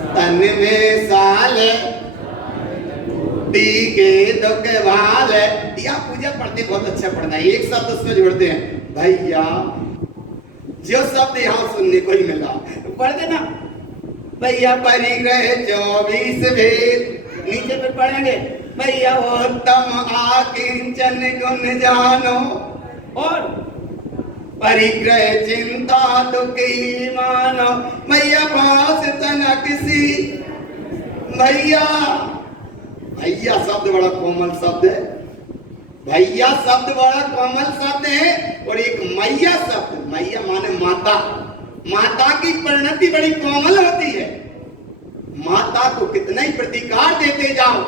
तन में साल टीके दुख भाल। या पूजा पढ़ते बहुत अच्छा पढ़ना है, एक शब्द उसमें जोड़ते हैं भैया, जो शब्द यहाँ सुनने को ही मिला पढ़ देना भैया। परिग्रह 24 भेद, नीचे पे पढ़ेंगे भैया। उत्तम आकिंचन गुण जानो, और परिग्रह चिंता दुख ही मानो। भैया पास तनक सी, भैया, भैया शब्द बड़ा कोमल शब्द है। भैया शब्द बड़ा कोमल शब्द है। और एक मैया शब्द, मैया माने माता, माता की परिणति बड़ी कोमल होती है। माता को कितना ही प्रतिकार देते जाओ,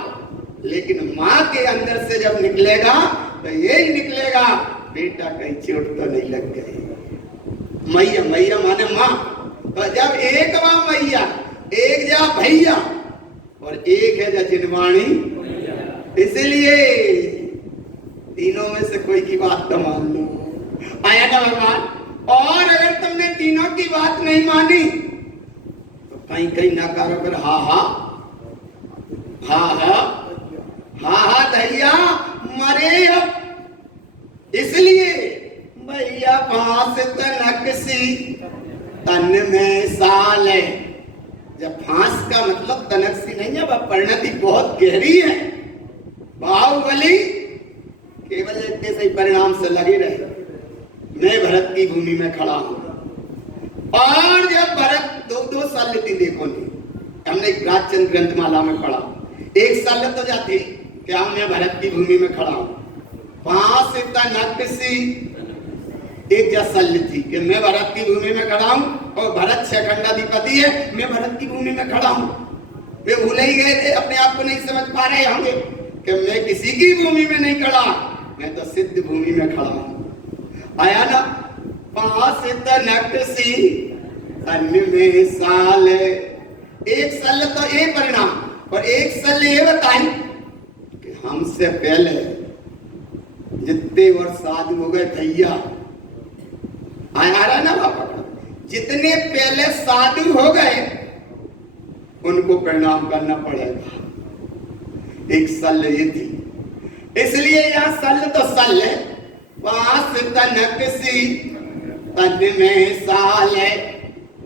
लेकिन माँ के अंदर से जब निकलेगा तो यही निकलेगा, बेटा कहीं चोट तो नहीं लग गई। मैया, मैया माने माँ। तो जब एक माँ मैया, एक जा भैया और एक है जा जिनवाणी, इसलिए तीनों में से कोई की बात तो मान लो। आया ना भगवान। और अगर तुमने तीनों की बात नहीं मानी तो कहीं कहीं ना करो कर हा हा हा हा हा हा धैया मरे। अब इसलिए भैया फांस तनक सी तन में साल है। जब फांस का मतलब तनक सी नहीं है, वह परिणति बहुत गहरी है। बाहुबली केवल एक के सही परिणाम से लगे रहे। मैं भरत की भूमि में खड़ा हूं, और जब भरत दो साल लेती, देखो नहीं, हमने एक प्राचीन ग्रंथमाला में पढ़ा, एक साल तो जाती क्या मैं भरत की भूमि में खड़ा हूं। पांच तनक सी एक जसल थी कि मैं भरत की भूमि में खड़ा हूं, और भरत छखंडाधिपति है, मैं भरत की भूमि में खड़ा हूं। वे भूल ही गए थे, अपने आप को नहीं समझ पा रहे होंगे कि मैं किसी की भूमि में नहीं खड़ा, मैं तो सिद्ध भूमि में खड़ा हूं। आया ना। पांच तनक सी तन में साल, एक साल तो ये परिणाम, और एक साल ये बताई कि हमसे पहले जितने वर्ष साधु हो गए भैया, आया रहा ना बाबा, जितने पहले साधु हो गए उनको प्रणाम करना पड़ेगा। एक सल ये थी, इसलिए यह सल तो सल है। पांच तनक सी तन में साल है।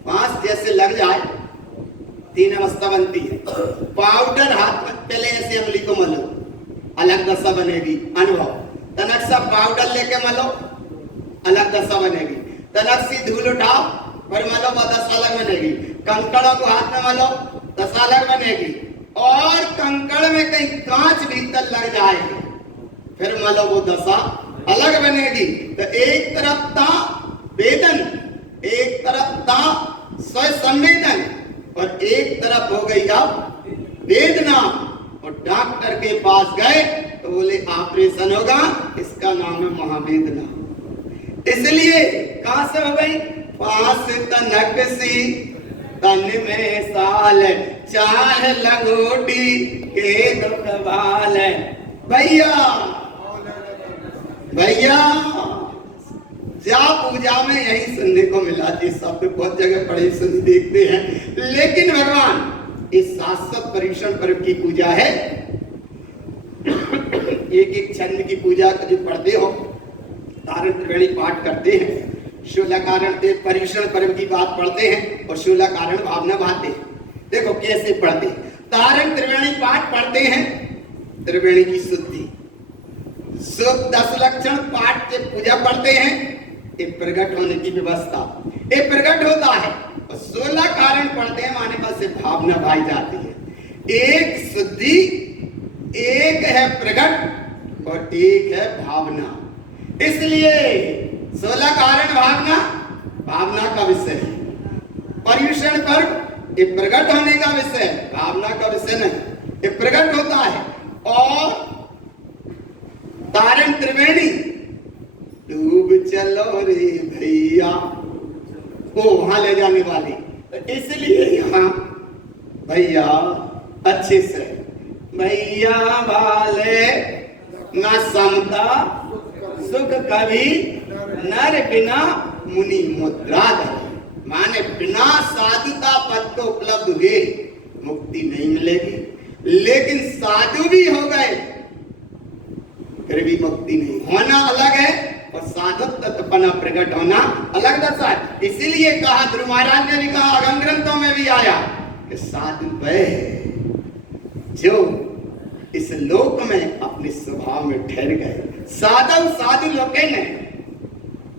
पांच जैसे लग जाए तीन अवस्था बनती है। पाउडर हाथ में पहले ऐसे उंगली को मलो, अलग दशा बनेगी। अनुभव, तनक सा पाउडर लेके मलो, अलग दशा बनेगी। तनक सी धूल उठाओ और मलो, वो दशा अलग बनेगी। कंकड़ों को हाथ में मलो, दशा अलग बनेगी। और कंकड़ में कहीं कांच भीतर लग जाए फिर मलो, वो दशा अलग बनेगी। तो एक तरफ था वेदन, एक तरफ था स्वयं संवेदन, और एक तरफ हो गई अब वेदना। और डॉक्टर के पास गए तो बोले ऑपरेशन होगा, इसका नाम है महावेदना। इसलिए कहां से हो गई? पास तनक सी तन में साल, चाह लंगोटी के दुख भाल। भैया भैया जा पूजा में यही सुनने को मिला जी, शब्द बहुत जगह पढ़े सुन देखते हैं, लेकिन भगवान इस शाश्वत परीक्षण पर्व की पूजा है। एक एक छंद की पूजा जो पढ़ते हो, तारण त्रिवेणी पाठ करते हैं, शूला कारण परीक्षण पर्व की बात पढ़ते हैं और शूला कारण भावना भाते हैं। देखो कैसे पढ़ते, तारण त्रिवेणी पाठ पढ़ते हैं, त्रिवेणी की शुद्धि, शुद्ध 10 लक्षण पाठ से पूजा पढ़ते हैं, एक प्रकट होने की व्यवस्था, एक प्रकट होता है। और 16 कारण पढ़ते हैं, माने बस से भावना भाई जाती है। एक शुद्धि, एक है प्रकट और एक है भावना। इसलिए 16 कारण भावना, भावना का विषय है। पर्युषण पर्व ये प्रकट होने का विषय है, भावना का विषय नहीं, ये प्रकट होता है। और तारण त्रिवेणी, डूब चलो रे भैया, वो वहां ले जाने वाली। तो इसलिए यहाँ भैया अच्छे से, भैया वाले न समता सुख कभी नर बिना मुनि मुद्रा धरे। माने बिना साधुता पद को उपलब्ध हुए मुक्ति नहीं मिलेगी, लेकिन साधु भी हो गए फिर भी मुक्ति नहीं। होना अलग है और साधुत्व तत्पना प्रकट होना अलग दशा है। इसीलिए कहा, ध्रुव महाराज ने भी कहा, अगम ग्रंथों में भी आया कि साधु वह जो इस लोक में अपने स्वभाव में ठहर गए। साधु साधु लोके ने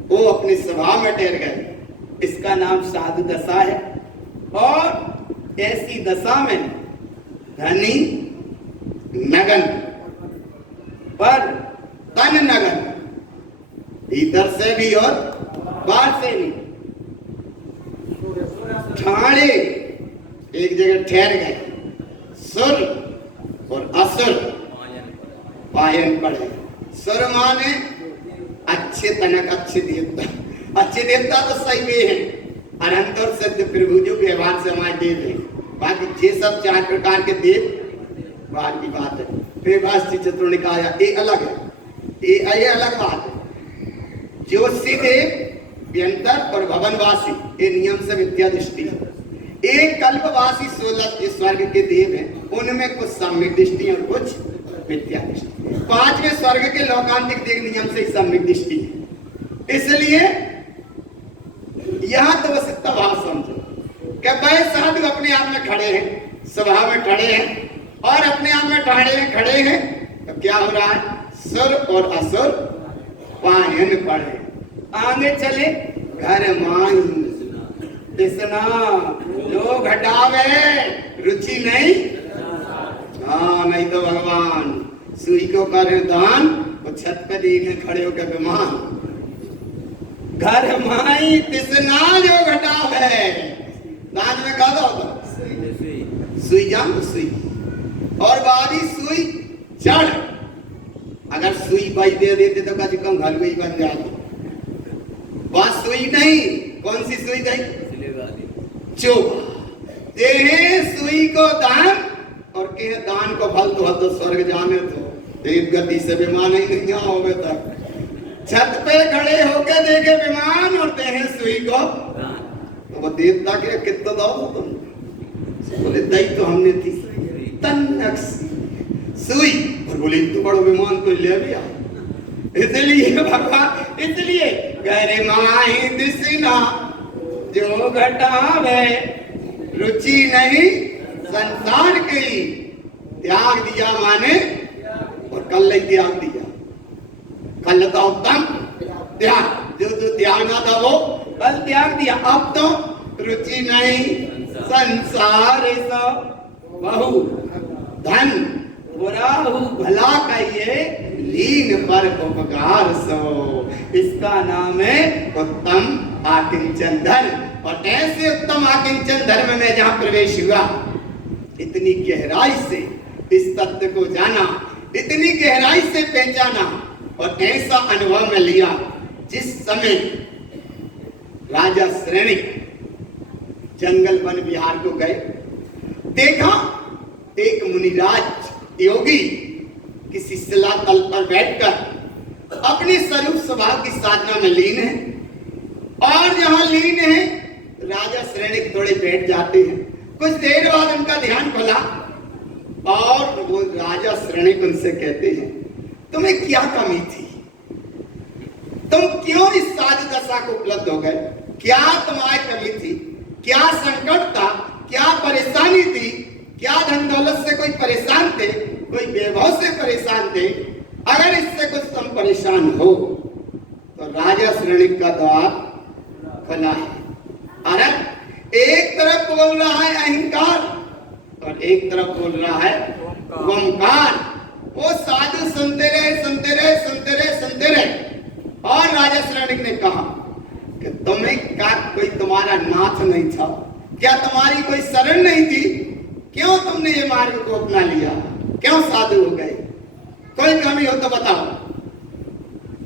वो अपने स्वभाव में ठहर गए, इसका नाम साधु दशा है। और ऐसी दशा में धनी नगन पर तन नगन, भीतर से भी और बाहर से भी, ठाणे एक जगह ठहर गए। सुर और असुर पायन पड़े। सुर माने अच्छे तनक, अच्छे देवता। अच्छे देवता तो सही में है, अनंत और सत्य प्रभु जो व्यवहार से हमारे देव है। बाकी ये सब 4 प्रकार के देव बाहर की बात है। वेवास्ती चतुर्निकाय ये अलग है, ये अलग बात है। ज्योतिषी देव व्यंतर और भवनवासी ये नियम से विद्या दृष्टि है। एक कल्पवासी 16 स्वर्ग के देव हैं, उनमें कुछ सम्यक दृष्टि और कुछ विद्या दृष्टि। 5वें स्वर्ग के लौकांतिक देव नियम से सम्यक दृष्टि है। इसलिए यहां तो बस इतना भाव समझो कि वह साधु अपने आप में खड़े हैं, स्वभाव में खड़े हैं और अपने आप में खड़े हैं। तो क्या हो रहा है? सुर और असुर पायन पड़े। आगे चले, घर मान तृष्णा जो घटावे रुचि नहीं। हाँ, नहीं तो भगवान सुई को करे दान, वो छत पे देखे खड़े होकर विमान। घर माई तृष्णा जो घटावे, दान में कहा होगा सुई जान तो सुई, और बारी सुई चढ़। अगर सुई बाई दे देते तो कभी कम घर में ही बन जाती। बात सुई नहीं, कौन सी सुई गई? चुप देहे सुई को दान, और के दान को फल तो स्वर्ग जाने तो तेज गति से विमान ही नहीं आओगे तक। छत पे खड़े होके देखे विमान और देहे सुई को, तो वो देवता के कितना दो तुम? बोले दई तो हमने थी तन्नक सुई, और बोले तो बड़ो विमान को ले भी आ। इसलिए भगवान, इसलिए गहरे माही दिशना जो घटावे रुचि नहीं संसार की, त्याग दिया माने, और कल नहीं त्याग दिया, कल तो उत्तम त्याग, जो त्याग ना था वो कल त्याग दिया। अब तो रुचि नहीं संसार सो बहु धन बुराहु भला कहिए लीन पर उपकार सो। इसका नाम है उत्तम आकिंचन धर्म। और ऐसे उत्तम आकिंचन धर्म में जहां प्रवेश हुआ, इतनी गहराई से इस तत्व को जाना, इतनी गहराई से पहचाना और ऐसा अनुभव में लिया। जिस समय राजा श्रेणी जंगल वन विहार को गए, देखा एक मुनिराज योगी किसी शिला तल पर बैठकर अपने स्वरूप स्वभाव की साधना में लीन है। और जहां लीन है, राजा श्रेणी थोड़े बैठ जाते हैं। कुछ देर बाद उनका ध्यान खुला और वो राजा श्रेणी उनसे कहते हैं, तुम्हें क्या कमी थी? तुम क्यों इस साधु दशा को उपलब्ध हो गए? क्या तुम्हारी कमी थी? क्या संकट था? क्या परेशानी थी? क्या धन दौलत से कोई परेशान थे? कोई वैभव से परेशान थे? अगर इससे कुछ तुम परेशान हो तो राजा श्रेणी का द्वार खुला है। अरे एक तरफ बोल रहा है अहंकार, और एक तरफ बोल रहा है ओंकार। वो साधु सुनते रहे सुनते रहे सुनते रहे सुनते रहे। और राजा श्रेणिक ने कहा कि तुम्हें क्या कोई तुम्हारा नाथ नहीं था? क्या तुम्हारी कोई शरण नहीं थी? क्यों तुमने ये मार्ग को अपना लिया? क्यों साधु हो गए? कोई कमी हो तो बताओ।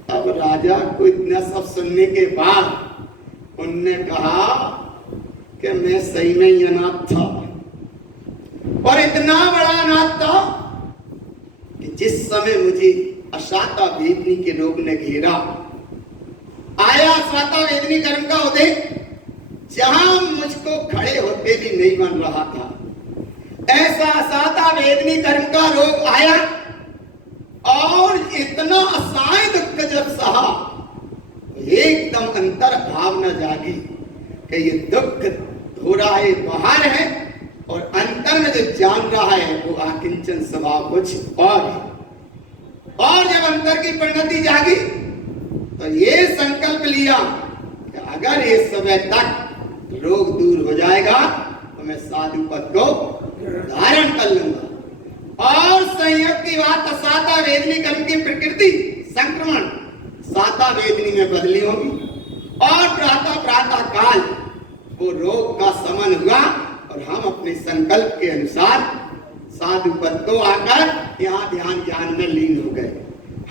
अब राजा को इतना सब सुनने के बाद उनने कहा कि मैं सही में ही अनाथ था, और इतना बड़ा अनाथ था कि जिस समय मुझे अशाता वेदनी के रोग ने घेरा, आया अशाता वेदनी कर्म का उदय, जहां मुझको खड़े होते भी नहीं बन रहा था, ऐसा अशाता वेदनी कर्म का रोग आया। और इतना असहाय दुख जब सहा, एकदम अंतर भावना जागी कि ये दुख हो रहा है बाहर है, और अंतर में जो जान रहा है वो आकिंचन स्वभाव कुछ और है। और जब अंतर की परिणति जागी तो ये संकल्प लिया कि अगर इस समय तक रोग दूर हो जाएगा तो मैं साधु पद को धारण कर लूंगा। और संयोग की बात, साता वेदनी कर्म की प्रकृति संक्रमण साता वेदनी में बदली होगी, और प्रातः प्रातः काल वो रोग का समन हुआ, और हम अपने संकल्प के अनुसार साधु पद को आकर यहाँ ध्यान ज्ञान में लीन हो गए।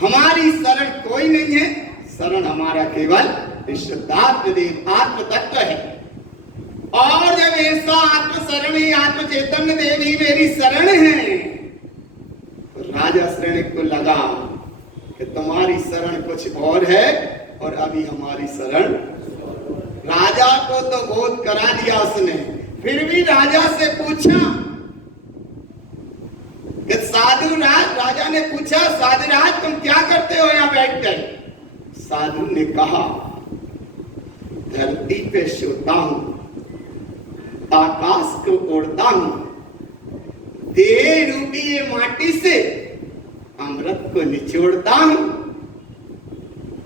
हमारी शरण कोई नहीं है, शरण हमारा केवल शुद्धात्म देव आत्म तत्व है। और जब ऐसा आत्म शरण ही आत्म चैतन्य देव ही मेरी शरण है, राजा श्रेणिक को लगा कि तुम्हारी शरण कुछ और है और अभी हमारी शरण। राजा को तो बोध करा दिया उसने, फिर भी राजा से पूछा कि साधुराज, राजा ने पूछा साधुराज तुम क्या करते हो यहाँ बैठ कर? साधु ने कहा धरती पे सोता हूं, आकाश को उड़ता हूं, देह रूपी ये माटी से अमृत को निचोड़ता हूं,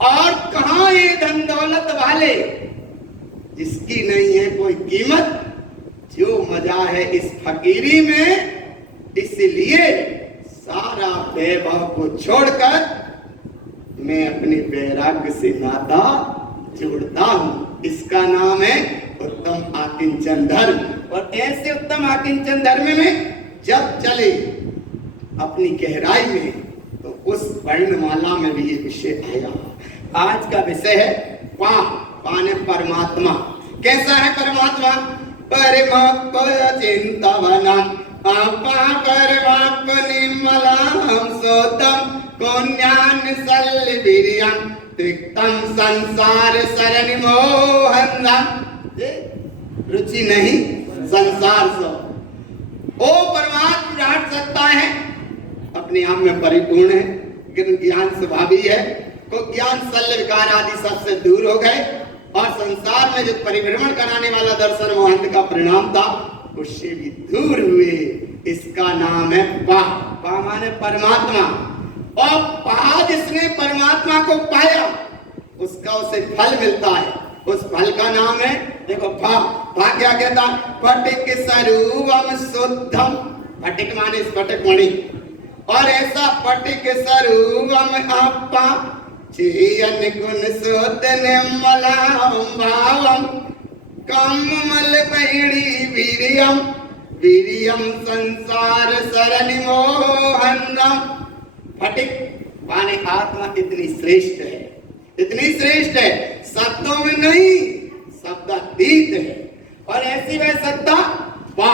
और कहां ये धन दौलत वाले जिसकी नहीं है कोई कीमत, जो मजा है इस फकीरी में, इसलिए सारा वैभव को छोड़कर मैं अपने वैराग्य से नाता जोड़ता हूं। इसका नाम है उत्तम आकिंचन धर्म। और ऐसे उत्तम आकिंचन धर्म में जब चले अपनी गहराई में, तो उस वर्णमाला में भी ये विषय आया। आज का विषय है पाने परमात्मा। कैसा है परमात्मा? परमात्म चिंतवनम परमात्म निर्मलम सोतम कौन्यान सल्वीर्यम तिक्तम संसार शरण मोहनम। रुचि नहीं संसार सो। ओ परमात्मा विराट सत्ता है, अपने आप में परिपूर्ण है, ज्ञान स्वभावी है, को ज्ञान शल्य विकार आदि सबसे दूर हो गए, और संसार में जो परिभ्रमण कराने वाला दर्शन मोहंत का परिणाम था उससे भी दूर हुए। इसका नाम है पा माने परमात्मा। और पा जिसने परमात्मा को पाया उसका उसे फल मिलता है, उस फल का नाम है, देखो भा क्या कहता? फटिक स्वरूपम शुद्धम। फटिक माने स्फटिक मणि, और ऐसा फटिक स्वरूपम आपा चेयन गुण शुद्ध निर्मलम भावम कमल बहिड़ी वीर्यम वीर्यम संसार शरण मोहनम। फटिक माने आत्मा इतनी श्रेष्ठ है, इतनी श्रेष्ठ है, शब्दों में नहीं, शब्दातीत है। और ऐसी वह सत्ता पा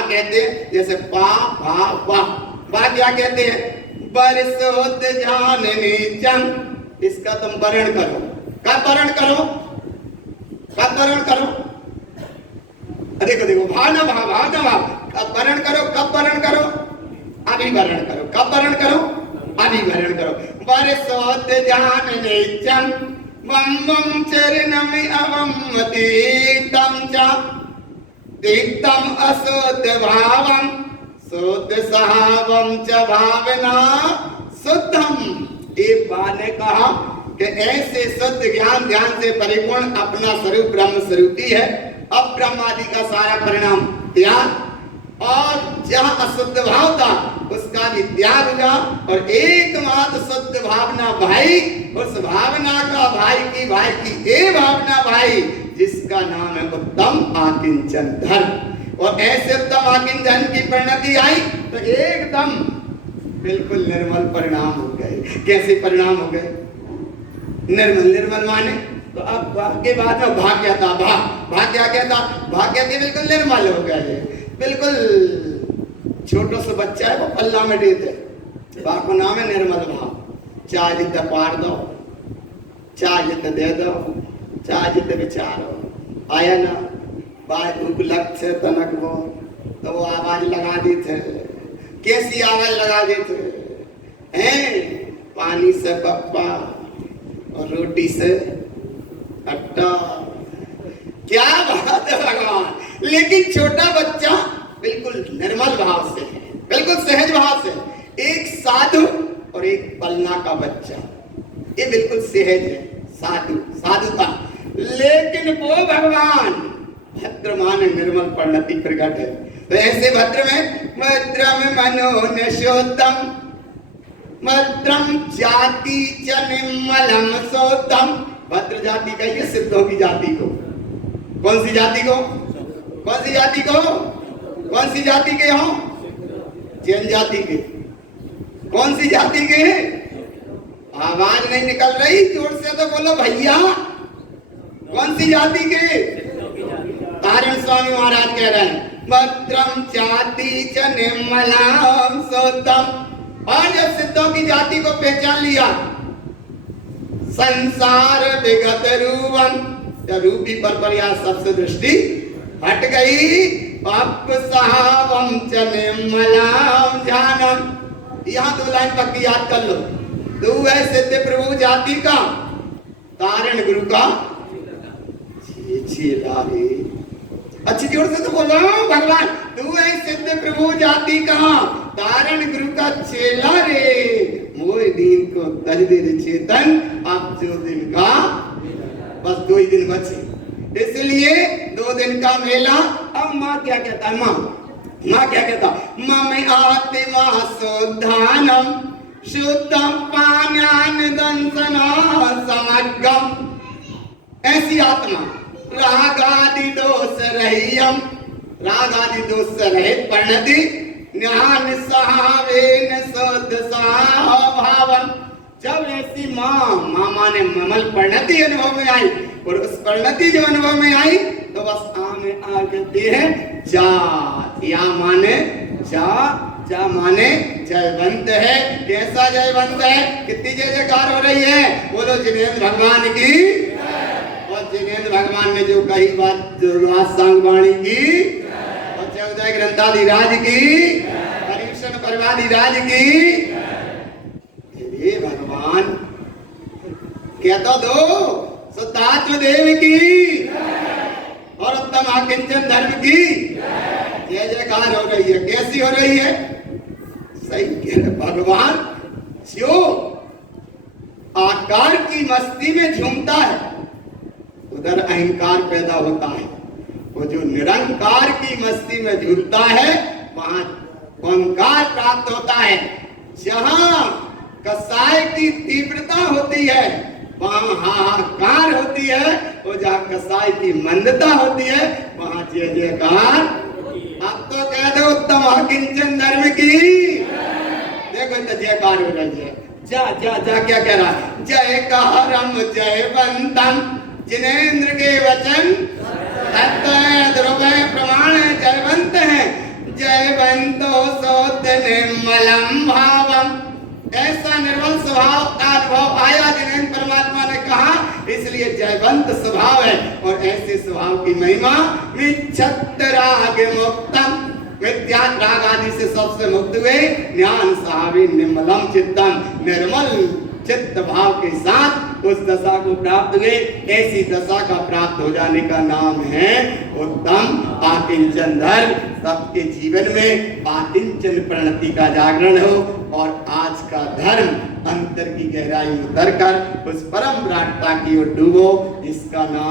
कहते हैं, जैसे पा भा पा क्या कहते हैं? बरसोत जानने चंद। इसका तुम वर्ण करो, कब वर्ण करो? कब वर्ण करो? देखो देखो भाव कब वर्ण करो? कब वर्ण करो? अभी वर्ण करो। कब वर्ण करो? अभी वर्ण करो। बरसोत जानने चंद वम वम चरणम अवम तीर्थम च तीर्थम असोत भावम शुद्ध सहावम च भावना शुद्धम। एक बार ने कहा कि ऐसे शुद्ध ज्ञान ध्यान से परिपूर्ण अपना स्वरूप ब्रह्म स्वरूपी है। अब ब्रह्म आदि का सारा परिणाम त्याग, और जहाँ अशुद्ध भाव था उसका भी त्याग हुआ और एकमात्र शुद्ध भावना भाई, उस भावना का भाई की ये भावना भाई जिसका नाम है उत्तम आकिंचन धर्म। और ऐसे उत्तम आकिंचन की परिणति आई तो एकदम बिल्कुल निर्मल परिणाम हो गए। कैसे परिणाम हो गए? निर्मल माने तो अब के बाद में भाग्य था, भाग्य क्या था? भाग्य के बिल्कुल निर्मल हो गए। बिल्कुल छोटा सा बच्चा है वो पल्ला में देते, बाप का नाम है निर्मल भाव। चाहे जितना पार दो, चाहे जितना दे दो, चाहे जितना विचारो, आया ना बात भूख लग से तनक वो तो वो आवाज लगा दी थे। कैसी आवाज लगा दी थे? हैं पानी से पप्पा और रोटी से अट्टा। क्या बात है भगवान! लेकिन छोटा बच्चा बिल्कुल निर्मल भाव से, बिल्कुल सहज भाव से, एक साधु और एक पलना का बच्चा, ये बिल्कुल सहज है, साधुता। लेकिन वो भगवान भद्रमान निर्मल परिणति प्रकट है। तो ऐसे भद्र में भद्रम मनोन्यशोतम भद्रम जाति च निर्मलम सोतम। भद्र जाति कहिए सिद्धों की जाति को। कौन सी जाति को? कौन सी जाति को? कौन सी जाति के हो? जैन जाति के। कौन सी जाति के? आवाज नहीं निकल रही, जोर से तो बोलो भैया। कौन सी जाति के? तारण स्वामी महाराज कह रहे हैं भद्रम जाति च निर्मलम सोतम। और जब सिद्धों की जाति को पहचान लिया, संसार विगत रूपम, जब रूपी पर या सबसे दृष्टि हट गई, अब सहावम च निर्मलम ध्यानम। यहाँ दो लाइन पक्की याद कर लो। तू है सिद्ध प्रभु जाति का, तारण गुरु का चेला रे। अच्छी जोर से तो बोलो भगवान। तू है सिद्ध प्रभु जाति का, तारण गुरु का चेला रे। मोए दिन को तज दे चेतन, अब जो दिन का बस 2 ही दिन बचे, इसलिए 2 दिन का मेला। अब माँ क्या कहता है? माँ क्या कहता? मम आत्मा शुद्धानम शुद्धम पान्यान दंसना समग्गम। ऐसी आत्मा रागादि दोष रहियम, रागादि दोष से रहित परिणति ज्ञान सहावेन शुद्ध स्वभावम। जब ऐसी माँ माने ममल परिणति अनुभव में आई, और उस परिणति जो अनुभव में आई तो बस आमे आ कहते हैं जा। या माने जा माने जयवंत है। कैसा जयवंत है? कितनी जय जयकार हो रही है? बोलो जिनेंद्र भगवान की। और जिनेंद्र भगवान ने जो कही बात सांगवाणी की, और चौदह ग्रंथाधिराज की, हरिभूषण परवाधिराज की। हे भगवान क्या तो दो शुद्धात्म देव की और उत्तम आकिंचन धर्म की जय जयकार हो रही है। कैसी हो रही है? सही कह रहे भगवान। जो आकार की मस्ती में झूमता है उधर अहंकार पैदा होता है। वो जो निरंकार की मस्ती में झूलता है वहां ओंकार प्राप्त होता है। जहां कसाय की तीव्रता होती है वहां हाहाकार होती है, और जहां कसाय की मंदता होती है वहां जय जयकार। अब तो कह दो उत्तम आकिंचन धर्म की। देखो तो जयकार हो रही है। जा जा जा क्या कह रहा है? जय कारम जयवंतम, जिनेंद्र के वचन ध्रुव प्रमाण जयवंत है। जयवंतो सोत निर्मलम भावम। ऐसा निर्मल स्वभाव का अनुभव आया जिनेंद्र परमात्मा ने कहा, इसलिए जयवंत स्वभाव है। और ऐसे स्वभाव की महिमा मिच्छत राग मुक्तम, विद्या राग आदि से सबसे मुक्त हुए। ज्ञान सहावी निर्मलम चित्तम, निर्मल चित्त भाव के साथ उस दशा को प्राप्त हुए। ऐसी दशा का प्राप्त हो जाने का नाम है उत्तम आकिंचन धर्म। सबके जीवन में आकिंचन परिणति का जागरण हो और आज का धर्म अंतर की गहराई में उतर कर उस परम विराटता की ओर डूबो। इसका नाम